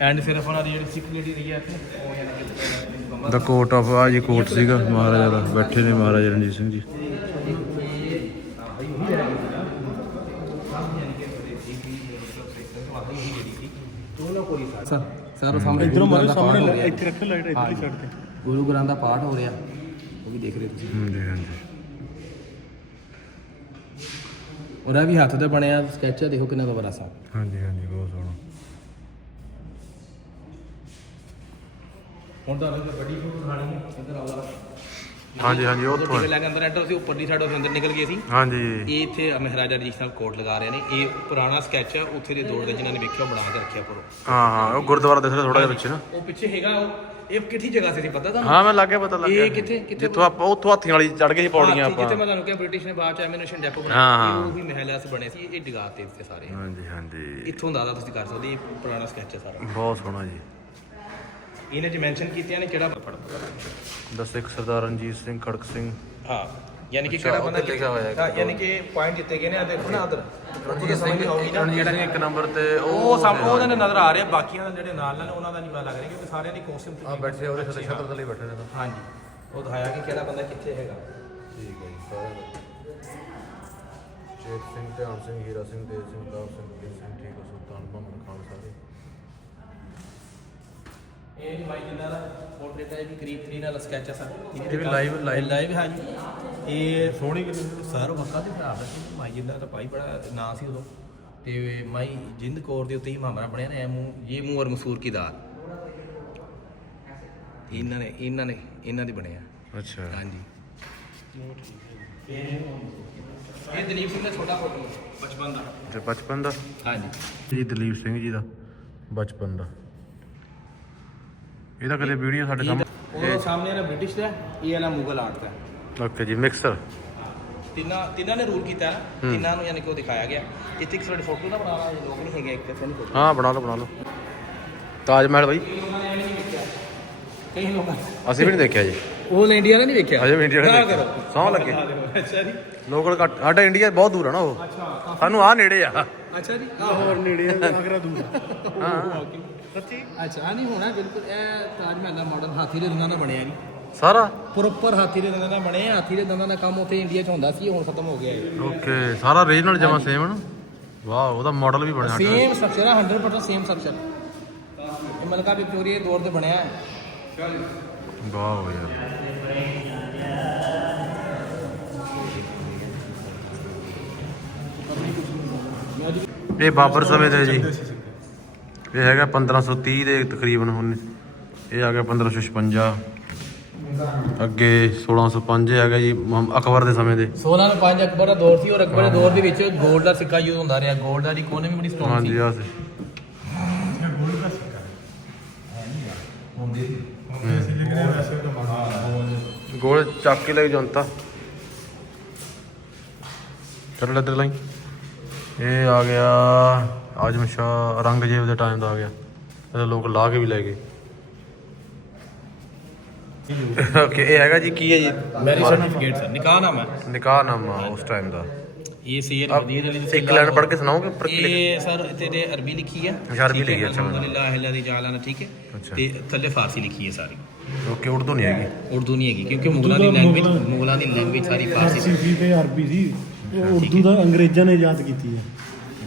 [SPEAKER 4] ਐਂਡ ਸਿਰਫ ਉਹਨਾਂ ਦੀ ਜਿਹੜੀ ਸਿੱਖ ਲੇਡੀ ਰਹੀ ਹੈ ਇੱਥੇ ਉਹ ਯਾਨੀ ਕਿ
[SPEAKER 1] ਦਾ ਕੋਟ ਆਫ ਆ ਜੀ ਕੋਟ ਸੀਗਾ ਮਹਾਰਾਜਾ ਦਾ ਬੈਠੇ ਨੇ ਮਹਾਰਾਜਾ ਰਣਜੀਤ ਸਿੰਘ ਜੀ।
[SPEAKER 4] ਸਰ ਸਰ ਸਾਹਮਣੇ
[SPEAKER 2] ਇਧਰੋਂ
[SPEAKER 4] ਗੁਰੂ
[SPEAKER 2] ਮਾਰੇ
[SPEAKER 4] ਗ੍ਰੰਥ ਦਾ
[SPEAKER 2] ਸਾਹਮਣੇ
[SPEAKER 4] ਪਾਠ ਹੋ ਰਿਹਾ।
[SPEAKER 2] ਇੱਥੇ ਰੱਖ ਲਾਈਟ ਇੱਧਰਲੀ ਸਾਈਡ ਤੇ
[SPEAKER 4] ਗੁਰੂ ਗ੍ਰੰਥ ਦਾ ਪਾਠ ਹੋ ਰਿਹਾ ਉਹ ਵੀ ਦੇਖ ਰਹੇ ਤੁਸੀਂ।
[SPEAKER 1] ਹਾਂਜੀ ਹਾਂਜੀ।
[SPEAKER 4] ਉਹਦਾ ਵੀ ਹੱਥ ਤੇ ਬਣਿਆ ਸਕੈਚ ਦੇਖੋ ਕਿੰਨਾ ਕਬਰ ਆਸਾ
[SPEAKER 1] ਹਾਂਜੀ ਹਾਂਜੀ।
[SPEAKER 4] ਹੁਣ ਤਾਂ ਅਗਰ ਵੱਡੀ ਫੋਟੋ ਖਾਣੀ ਹੈ ਇੱਧਰ ਆਉਗਾ
[SPEAKER 1] ਹਾਂਜੀ ਹਾਂਜੀ ਉਹ
[SPEAKER 4] ਟਿਕਟ ਲੈ ਕੇ ਅੰਦਰ ਐਂਟਰ ਸੀ ਉੱਪਰਲੀ ਸਾਈਡ ਤੋਂ ਅੰਦਰ ਨਿਕਲ ਗਏ ਸੀ।
[SPEAKER 1] ਹਾਂਜੀ।
[SPEAKER 4] ਇਹ ਇੱਥੇ ਮਹਾਰਾਜਾ ਰਣਜੀਤ ਸਿੰਘ ਕੋਟ ਲਗਾ ਰਹੇ ਨੇ। ਇਹ ਪੁਰਾਣਾ ਸਕੈਚ ਹੈ ਉੱਥੇ ਦੇ ਦੌੜ ਦੇ ਜਿਨ੍ਹਾਂ ਨੇ ਵੇਖਿਆ ਉਹ ਬਣਾ ਕੇ ਰੱਖਿਆ ਪਰੋ
[SPEAKER 1] ਹਾਂ ਹਾਂ ਉਹ ਗੁਰਦੁਆਰਾ ਦਿਖ ਰਿਹਾ ਥੋੜਾ ਜਿਹਾ ਪਿੱਛੇ ਨਾ।
[SPEAKER 4] ਉਹ ਪਿੱਛੇ ਹੈਗਾ ਉਹ। ਇਹ ਕਿੱਥੀ ਜਗ੍ਹਾ ਸੀ ਪਤਾ ਤੁਹਾਨੂੰ?
[SPEAKER 1] ਹਾਂ ਮੈਂ ਲੱਗੇ ਪਤਾ ਲੱਗ
[SPEAKER 4] ਇਹ ਕਿੱਥੇ- ਕਿੱਥੇ-
[SPEAKER 1] ਜਿੱਥੋਂ ਆਪਾਂ ਉੱਥੋਂ ਹਾਥੀਆਂ ਵਾਲੀ ਚੜ ਗਏ ਸੀ ਪੌੜੀਆਂ
[SPEAKER 4] ਹਾਂ, ਜਿੱਥੇ
[SPEAKER 1] ਆਪਾਂ
[SPEAKER 4] ਮੈਂ ਤੁਹਾਨੂੰ ਕਿਹਾ ਬ੍ਰਿਟਿਸ਼ ਨੇ ਬਾਅਦ ਚ ਐਮਿਨੇਸ਼ਨ ਡੈਪੋ ਬਣਾਇਆ ਉਹ ਵੀ ਮਹਿਲ ਐਸ ਬਣੇ ਸੀ। ਇਹ ਡਿਗਾ ਤੇ ਇੱਥੇ ਸਾਰੇ
[SPEAKER 1] ਹਾਂਜੀ ਹਾਂਜੀ।
[SPEAKER 4] ਇੱਥੋਂ ਦਾ ਤੁਸੀਂ ਕਰ ਸਕਦੇ ਇਹ ਪੁਰਾਣਾ ਸਕੈਚ ਹੈ ਸਾਰਾ।
[SPEAKER 1] ਬਹੁਤ ਸੋਹਣਾ ਜੀ।
[SPEAKER 4] ਇਹਨੇ ਚ ਮੈਂਸ਼ਨ ਕੀਤੀਆਂ ਨੇ ਕਿਹੜਾ ਫੜ
[SPEAKER 1] ਦਾ ਸਿੱਖ ਸਰਦਾਰ ਰਣਜੀਤ ਸਿੰਘ ਖੜਕ ਸਿੰਘ।
[SPEAKER 4] ਹਾਂ ਯਾਨੀ ਕਿ
[SPEAKER 1] ਅੱਛਾ,
[SPEAKER 4] ਕਿਹੜਾ ਬੰਦਾ
[SPEAKER 1] ਲਿਖਿਆ ਹੋਇਆ ਹੈ।
[SPEAKER 4] ਹਾਂ, ਯਾਨੀ ਕਿ ਪੁਆਇੰਟ ਦਿੱਤੇ ਗਏ ਨੇ ਆ ਦੇਖੋ ਨਾ ਅਦਰ
[SPEAKER 1] ਰਣਜੀਤ ਸਿੰਘ ਰਣਜੀਤ ਸਿੰਘ ਇੱਕ ਨੰਬਰ ਤੇ
[SPEAKER 4] ਉਹ ਸਭ ਉਹਨਾਂ ਦੇ ਨਜ਼ਰ ਆ ਰਿਹਾ ਬਾਕੀਆਂ ਦੇ ਜਿਹੜੇ ਨਾਲ ਨਾਲ ਉਹਨਾਂ ਦਾ ਨਹੀਂ ਪਤਾ ਲੱਗ ਰਿਹਾ ਕਿਉਂਕਿ ਸਾਰਿਆਂ ਦੀ ਕੋਸਟਿਊਮ
[SPEAKER 1] ਆ ਬੈਠੇ ਉਹਦੇ ਛੱਤਰ ਛੱਤਰ ਥੱਲੇ ਬੈਠੇ ਨੇ ਤਾਂ।
[SPEAKER 4] ਹਾਂਜੀ। ਉਹ ਦਿਖਾਇਆ ਕਿ ਕਿਹੜਾ ਬੰਦਾ ਕਿੱਥੇ ਹੈਗਾ।
[SPEAKER 1] ਠੀਕ ਹੈ ਜੀ ਸਾਰਿਆਂ ਚੇਤ ਸਿੰਘ ਧਿਆਨ ਸਿੰਘ ਹੀਰਾ ਸਿੰਘ ਦੇਵ ਸਿੰਘ ਦਾਵ ਸਿੰਘ ਸਿੰਘ ਠੀਕ ਹੈ ਸੁਲਤਾਨ ਮੁਹੰਮਦ ਖਾਨ ਸਾਰੇ
[SPEAKER 4] ਇਹ ਜੀ ਮਾਈ ਜਿੰਦਾ ਦਾ ਪੋਰਟਰੇਟ ਹੈ ਵੀ ਕਰੀਬ 3 ਨਾਲ ਸਕੈਚ ਹੈ ਸਰ।
[SPEAKER 1] ਇਹ ਵੀ live- live-
[SPEAKER 4] ਲਾਈਵ ਹੈ ਜੀ ਇਹ ਸੋਹਣੀ ਕਿੰਨੀ ਸਰ ਵਕਾ ਦੇ ਹਿਸਾਬ ਨਾਲ ਸੀ। ਮਾਈ ਜਿੰਦਾ ਤਾਂ ਭਾਈ ਬੜਾ ਨਾਂ ਸੀ ਉਦੋਂ। ਤੇ ਮਾਈ ਜਿੰਦ ਕੌਰ ਦੇ ਉੱਤੇ ਹੀ ਮਾਮਲਾ ਬਣਿਆ ਨਾ ਐ ਮੂੰਹ ਇਹ ਮੂੰਹ ਔਰ ਮਸੂਰ ਕੀ ਦਾਲ ਇਹਨਾਂ ਨੇ ਇਹਨਾਂ ਨੇ ਇਹਨਾਂ ਦੇ ਬਣਿਆ।
[SPEAKER 1] ਅੱਛਾ।
[SPEAKER 4] ਹਾਂਜੀ। ਇਹ ਦਲੀਪ ਸਿੰਘ ਦਾ ਛੋਟਾ ਫੋਟੋ ਬਚਪਨ ਦਾ।
[SPEAKER 1] ਤੇ ਬਚਪਨ ਦਾ?
[SPEAKER 4] ਹਾਂਜੀ।
[SPEAKER 1] ਜੀ ਦਲੀਪ ਸਿੰਘ ਜੀ ਦਾ ਬਚਪਨ ਦਾ। ਇਹਦਾ ਕਦੇ ਵੀਡੀਓ ਸਾਡੇ
[SPEAKER 4] ਉਹ
[SPEAKER 1] ਸਾਹਮਣੇ
[SPEAKER 4] ਸਾਹਮਣੇ ਵਾਲਾ ਬ੍ਰਿਟਿਸ਼ ਦਾ ਇਹ ਵਾਲਾ ਮੁਗਲ ਆਰਟ ਦਾ।
[SPEAKER 1] ਓਕੇ ਜੀ ਮਿਕਸਰ
[SPEAKER 4] ਤਿੰਨਾਂ ਤਿੰਨਾਂ ਨੇ ਰੂਲ ਕੀਤਾ। ਤਿੰਨਾਂ ਨੂੰ ਯਾਨੀ ਕਿ ਉਹ ਦਿਖਾਇਆ ਗਿਆ। ਇੱਥੇ ਇੱਕ ਤੁਹਾਡੀ ਫੋਟੋ ਨਾ ਬਣਾਵਾ ਲੋਕ ਨਹੀਂ ਹੈਗੇ ਇੱਕ ਤੇ ਨਹੀਂ ਫੋਟੋ
[SPEAKER 1] ਹਾਂ ਬਣਾ ਲਓ ਬਣਾ ਲਓ। ਤਾਜ ਮਹਿਲ ਬਾਈ।
[SPEAKER 4] ਕਈ ਲੋਕ
[SPEAKER 1] ਅਸੀਂ ਵੀ ਨਹੀਂ ਦੇਖਿਆ ਜੀ।
[SPEAKER 4] ਉਹ ਇੰਡੀਆ ਨੇ ਨਹੀਂ ਵੇਖਿਆ
[SPEAKER 1] ਅਜੇ ਵੀ ਇੰਡੀਆ ਨੇ
[SPEAKER 4] ਨਾ
[SPEAKER 1] ਦੇਖਿਆ।
[SPEAKER 4] ਕਰੋ।
[SPEAKER 1] ਸੌ ਲੱਗੇ।
[SPEAKER 4] ਅੱਛਾ ਜੀ।
[SPEAKER 1] ਲੋਕਲ ਘੱਟ ਸਾਡਾ ਇੰਡੀਆ ਬਹੁਤ ਦੂਰ ਆ ਨਾ ਉਹ।
[SPEAKER 4] ਅੱਛਾ
[SPEAKER 1] ਸਾਨੂੰ ਆ ਨੇੜੇ ਆ।
[SPEAKER 4] ਅੱਛਾ ਜੀ।
[SPEAKER 2] ਹੋਰ ਨੇੜੇ ਆ ਅਗਰਾ ਦੂਰ
[SPEAKER 1] ਹਾਂ।
[SPEAKER 4] ਸੱਚੀ? ਅੱਛਾ ਆ ਨਹੀਂ ਹੋਣਾ ਬਿਲਕੁਲ ਇਹ ਤਾਜ ਮਹਿਲ ਦਾ ਮਾਡਲ ਹਾਥੀ ਦੇ ਦੰਦਾਂ ਦਾ ਬਣਿਆ ਨਹੀਂ।
[SPEAKER 1] ਸਾਰਾ?
[SPEAKER 4] ਪ੍ਰੋਪਰ ਹਾਥੀ ਦੇ ਦੰਦਾਂ ਦਾ ਬਣਿਆ ਹਾਥੀ ਦੇ ਦੰਦਾਂ ਦਾ ਕੰਮ ਉੱਥੇ ਇੰਡੀਆ 'ਚ ਹੁੰਦਾ ਸੀ ਹੁਣ ਖਤਮ ਹੋ ਗਿਆ ਹੈ
[SPEAKER 1] ਓਕੇ ਸਾਰਾ ਰੀਜਨਲ ਜਮਾ ਸੇਮ ਨਾ? ਵਾਹ ਉਹਦਾ ਮਾਡਲ ਵੀ ਬਣਿਆ।
[SPEAKER 4] ਸੇਮ ਸਟਰਕਚਰ ਹੈ 100% ਸੇਮ ਸਟਰਕਚਰ ਇਹ ਮਲਕਾ ਵਿਕਟੋਰੀਆ ਦੌਰ ਤੇ ਬਣਿਆ ਹੈ।
[SPEAKER 1] ਵਾਹ ਯਾਰ। ਇਹ ਬਾਬਰ ਸਮੇਂ ਦਾ ਜੀ। ਇਹ ਹੈਗਾ 1530 ਦੇ ਤਕਰੀਬਨ ਹੁਣ। ਇਹ ਆ ਗਿਆ 1556 ਅੱਗੇ 1605 ਇਹ ਹੈਗਾ ਜੀ ਮੁਹੰਮ- ਅਕਬਰ ਦੇ ਸਮੇਂ ਦੇ।
[SPEAKER 4] 16 ਨੂੰ 5 ਅਕਬਰ ਦਾ ਦੌਰ ਸੀ ਔਰ ਅਕਬਰ ਦੇ ਦੌਰ ਦੇ ਵਿੱਚ 골ਡ ਦਾ ਸਿੱਕਾ ਯੂਜ਼ ਹੁੰਦਾ ਰਿਹਾ। 골ਡ ਦਾ ਇਕਨੋਮੀ ਬੜੀ ਸਟਰੋਂਗ
[SPEAKER 1] ਹਾਂਜੀ
[SPEAKER 4] ਸੀ।
[SPEAKER 1] ਆ। ਸੀ। ਗੋਲ ਚੱਕ ਕੇ ਲੈ ਜੰਤਾ ਚਲੋ ਲੱਦਰ ਲਈ। ਇਹ ਆ ਗਿਆ ਆਜਮ ਸ਼ਾ ਔਰੰਗਜ਼ੇਬ ਦੇ ਟਾਈਮ ਦਾ ਆ ਗਿਆ। ਇਹਦਾ ਲੋਕ ਲਾ ਕੇ ਵੀ ਲੈ ਗਏ। ਓਕੇ ਇਹ ਹੈਗਾ ਜੀ ਕੀ ਹੈ ਜੀ?
[SPEAKER 4] ਮੈਰਿਜ ਸਰਟੀਫਿਕੇਟ ਸਰ ਨਿਕਾਹ ਨਾਮਾ
[SPEAKER 1] ਨਿਕਾਹਨਾਮਾ ਉਸ ਟਾਈਮ ਦਾ।
[SPEAKER 4] ਇਹ
[SPEAKER 1] ਸੇਰ
[SPEAKER 4] ਮਦੀਦ ਅਲੀ
[SPEAKER 1] ਇੱਕ ਲਾਈਨ ਪੜ੍ਹ ਕੇ ਸੁਣਾਓਗੇ? ਉੱਪਰ ਕੀ ਲਿਖਿਆ
[SPEAKER 4] ਇਹ ਸਰ ਤੇਰੇ ਅਰਬੀ ਲਿਖੀ ਹੈ।
[SPEAKER 1] ਅਰਬੀ ਲਿਖੀ ਹੈ, ਅੱਛਾ।
[SPEAKER 4] ਅਲਹਮਦੁਲਿਲਾਹ ਅੱਲਾ ਦੀ ਜਾਲਾਨਾ ਠੀਕ ਹੈ। ਤੇ ਥੱਲੇ ਫਾਰਸੀ ਲਿਖੀ ਹੈ ਸਾਰੀ।
[SPEAKER 1] ਓਕੇ ਉਰਦੂ ਨਹੀਂ ਹੈਗੀ।
[SPEAKER 4] ਉਰਦੂ ਨਹੀਂ ਹੈਗੀ ਕਿਉਂਕਿ ਮੁਗਲਾਂ ਦੀ ਲੈਂਗੁਏਜ ਮੁਗਲਾਂ ਦੀ ਲੈਂਗੁਏਜ ਸਾਰੀ ਫਾਰਸੀ ਸੀ
[SPEAKER 2] ਅਰਬੀ ਸੀ। ਉਰਦੂ ਦਾ ਅੰਗਰੇਜ਼ਾਂ ਨੇ ਆਜ਼ਾਦ ਕੀਤੀ ਹੈ।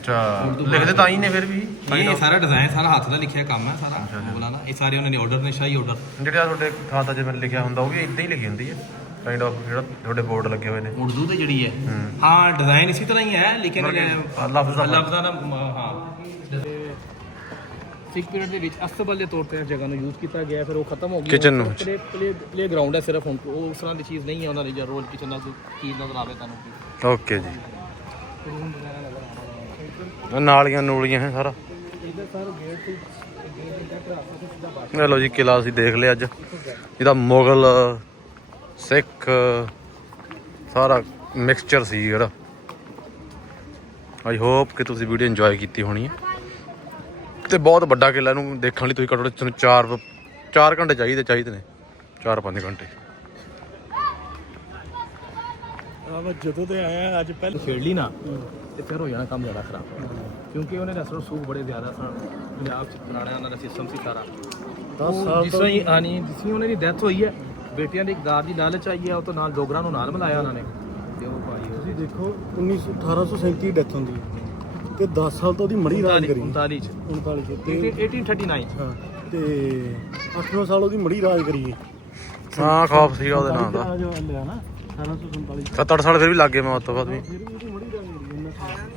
[SPEAKER 1] ਅੱਛਾ। ਲਿਖਦੇ ਤਾਂ ਹੀ ਨੇ ਫਿਰ ਵੀ।
[SPEAKER 4] ਇਹ ਸਾਰਾ ਡਿਜ਼ਾਈਨ ਸਾਰਾ ਹੱਥ ਦਾ ਲਿਖਿਆ ਕੰਮ ਹੈ ਸਾਰਾ। ਮੁਗਲਾਂ ਦਾ ਇਹ ਸਾਰੇ ਉਹਨਾਂ ਨੇ ਆਰਡਰ ਨੇ ਸ਼ਾਹੀ ਆਰਡਰ
[SPEAKER 1] ਜਿਹੜਾ ਤੁਹਾਡੇ ਥਾਂ ਤਾਂ ਜਿਵੇਂ ਲਿਖਿਆ ਹੁੰਦਾ ਉਹ ਵੀ ਇਦਾਂ ਹੀ ਲਿਖੀ ਹੁੰਦੀ ਹੈ। ਕਾਈਂਡ ਆਫ ਜਿਹੜਾ ਤੁਹਾਡੇ ਬੋਰਡ ਲੱਗੇ ਹੋਏ ਨੇ।
[SPEAKER 4] ਉਰਦੂ ਤੇ ਜਿਹੜੀ ਹੈ। ਹਾਂ। ਡਿਜ਼ਾਈਨ ਇਸੇ ਤਰ੍ਹਾਂ ਹੀ ਹੈ ਲੇਕਿਨ
[SPEAKER 1] ਲਫ਼ਜ਼।
[SPEAKER 4] ਲਫ਼ਜ਼ਾਂ ਦਾ ਹਾਂ। ਸਿੱਖ ਪੀਰੀਅਡ ਦੇ ਵਿੱਚ ਅਸਤਬਲ ਦੇ ਤੌਰ ਤੇ ਇਸ ਜਗ੍ਹਾ ਨੂੰ ਯੂਜ਼ ਕੀਤਾ ਗਿਆ ਫਿਰ ਉਹ ਖਤਮ ਹੋ ਗਿਆ
[SPEAKER 1] Kitchen ਨੂੰ।
[SPEAKER 4] ਪਲੇ ਗਰਾਊਂਡ ਹੈ ਸਿਰਫ ਹੁਣ ਉਹ ਉਸ ਤਰ੍ਹਾਂ ਦੀ ਚੀਜ਼ ਨਹੀਂ ਹੈ ਉਹਨਾਂ ਦੀ ਜਾਂ ਰੋਜ਼ ਕਿਚਨ ਦਾ ਚੀਜ਼ ਨਜ਼ਰ ਆਵੇ ਤੁਹਾਨੂੰ
[SPEAKER 1] ਓਕੇ ਜੀ।
[SPEAKER 4] ਰੂਮ ਵਗੈਰਾ
[SPEAKER 1] ਨਾਲੀਆਂ ਨੂਲੀਆਂ ਹੈ ਸਾਰਾ। ਇਹ ਲਓ ਜੀ ਕਿਲਾ ਅਸੀਂ ਦੇਖ ਲਿਆ ਅੱਜ। ਇਹਦਾ ਮੁਗਲ, ਸਿੱਖ, ਸਾਰਾ ਮਿਕਸਚਰ ਸੀ ਜਿਹੜਾ। ਆਈ ਹੋਪ ਕਿ ਤੁਸੀਂ ਵੀਡੀਓ ਇੰਜੋਏ ਕੀਤੀ ਹੋਣੀ ਹੈ। ਤੇ ਬਹੁਤ ਵੱਡਾ ਕਿਲਾ ਇਹਨੂੰ ਦੇਖਣ ਲਈ ਤੁਸੀਂ ਘੱਟੋ ਘੱਟ ਤੁਹਾਨੂੰ 4 4 ਘੰਟੇ ਚਾਹੀਦੇ ਚਾਹੀਦੇ ਨੇ। 4-5 ਘੰਟੇ।
[SPEAKER 2] ਆ ਜਦੋਂ ਤੇ ਆਇਆ, ਅੱਜ ਪਹਿਲਾਂ
[SPEAKER 4] ਖੇਡ ਲਈ ਨਾ। ਤੇ ਫਿਰ ਹੋ ਜਾਣਾ ਕੰਮ ਜ਼ਿਆਦਾ ਖਰਾਬ ਕਿਉਂਕਿ ਉਹਨੇ ਰਸਲ ਸੂਖ ਬੜੇ ਜ਼ਿਆਦਾ ਸਨ ਪੰਜਾਬ ਚ ਪੁਰਾਣਾ ਉਹਨਾਂ ਦਾ ਸਿਸਟਮ ਸੀ ਸਾਰਾ।
[SPEAKER 2] 10 ਸਾਲ
[SPEAKER 4] ਜਿਸ ਤਰ੍ਹਾਂ ਹੀ ਆਣੀ ਜਿਸ ਤਰ੍ਹਾਂ ਉਹਨਾਂ ਦੀ ਡੈਥ ਹੋਈ ਹੈ ਬੇਟੀਆਂ ਦੀ ਇਕਦਾਰ ਦੀ ਲਾਲਚ ਆਈ ਹੈ ਉਹ ਤੋਂ ਨਾਲ ਡੋਗਰਾਂ ਨੂੰ ਨਾਲ ਮਿਲਾਇਆ ਉਹਨਾਂ ਨੇ। ਤੇ ਉਹ ਭਾਈ
[SPEAKER 2] ਤੁਸੀਂ ਦੇਖੋ 19 1837 ਡੈਥ ਹੁੰਦੀ ਹੈ। ਤੇ 10 ਸਾਲ ਤੋਂ ਉਹਦੀ ਮੜੀ ਰਾਜ ਕਰੀ।
[SPEAKER 4] 39 ਚ।
[SPEAKER 2] 39 ਚ। ਤੇ
[SPEAKER 4] 1839
[SPEAKER 2] ਹਾਂ ਤੇ 8 ਸਾਲ ਉਹਦੀ ਮੜੀ ਰਾਜ ਕਰੀ ਹੈ
[SPEAKER 1] ਹਾਂ ਖੌਫ ਸੀਗਾ ਉਹਦੇ ਨਾਂ ਦਾ
[SPEAKER 2] ਰਾਜ ਲਿਆ ਨਾ 1847
[SPEAKER 1] 7-8 ਸਾਲ ਫਿਰ ਵੀ ਲੱਗ ਗਏ ਮੈਂ ਉਸ ਤੋਂ ਬਾਅਦ ਵੀ।
[SPEAKER 2] ਫਿਰ ਵੀ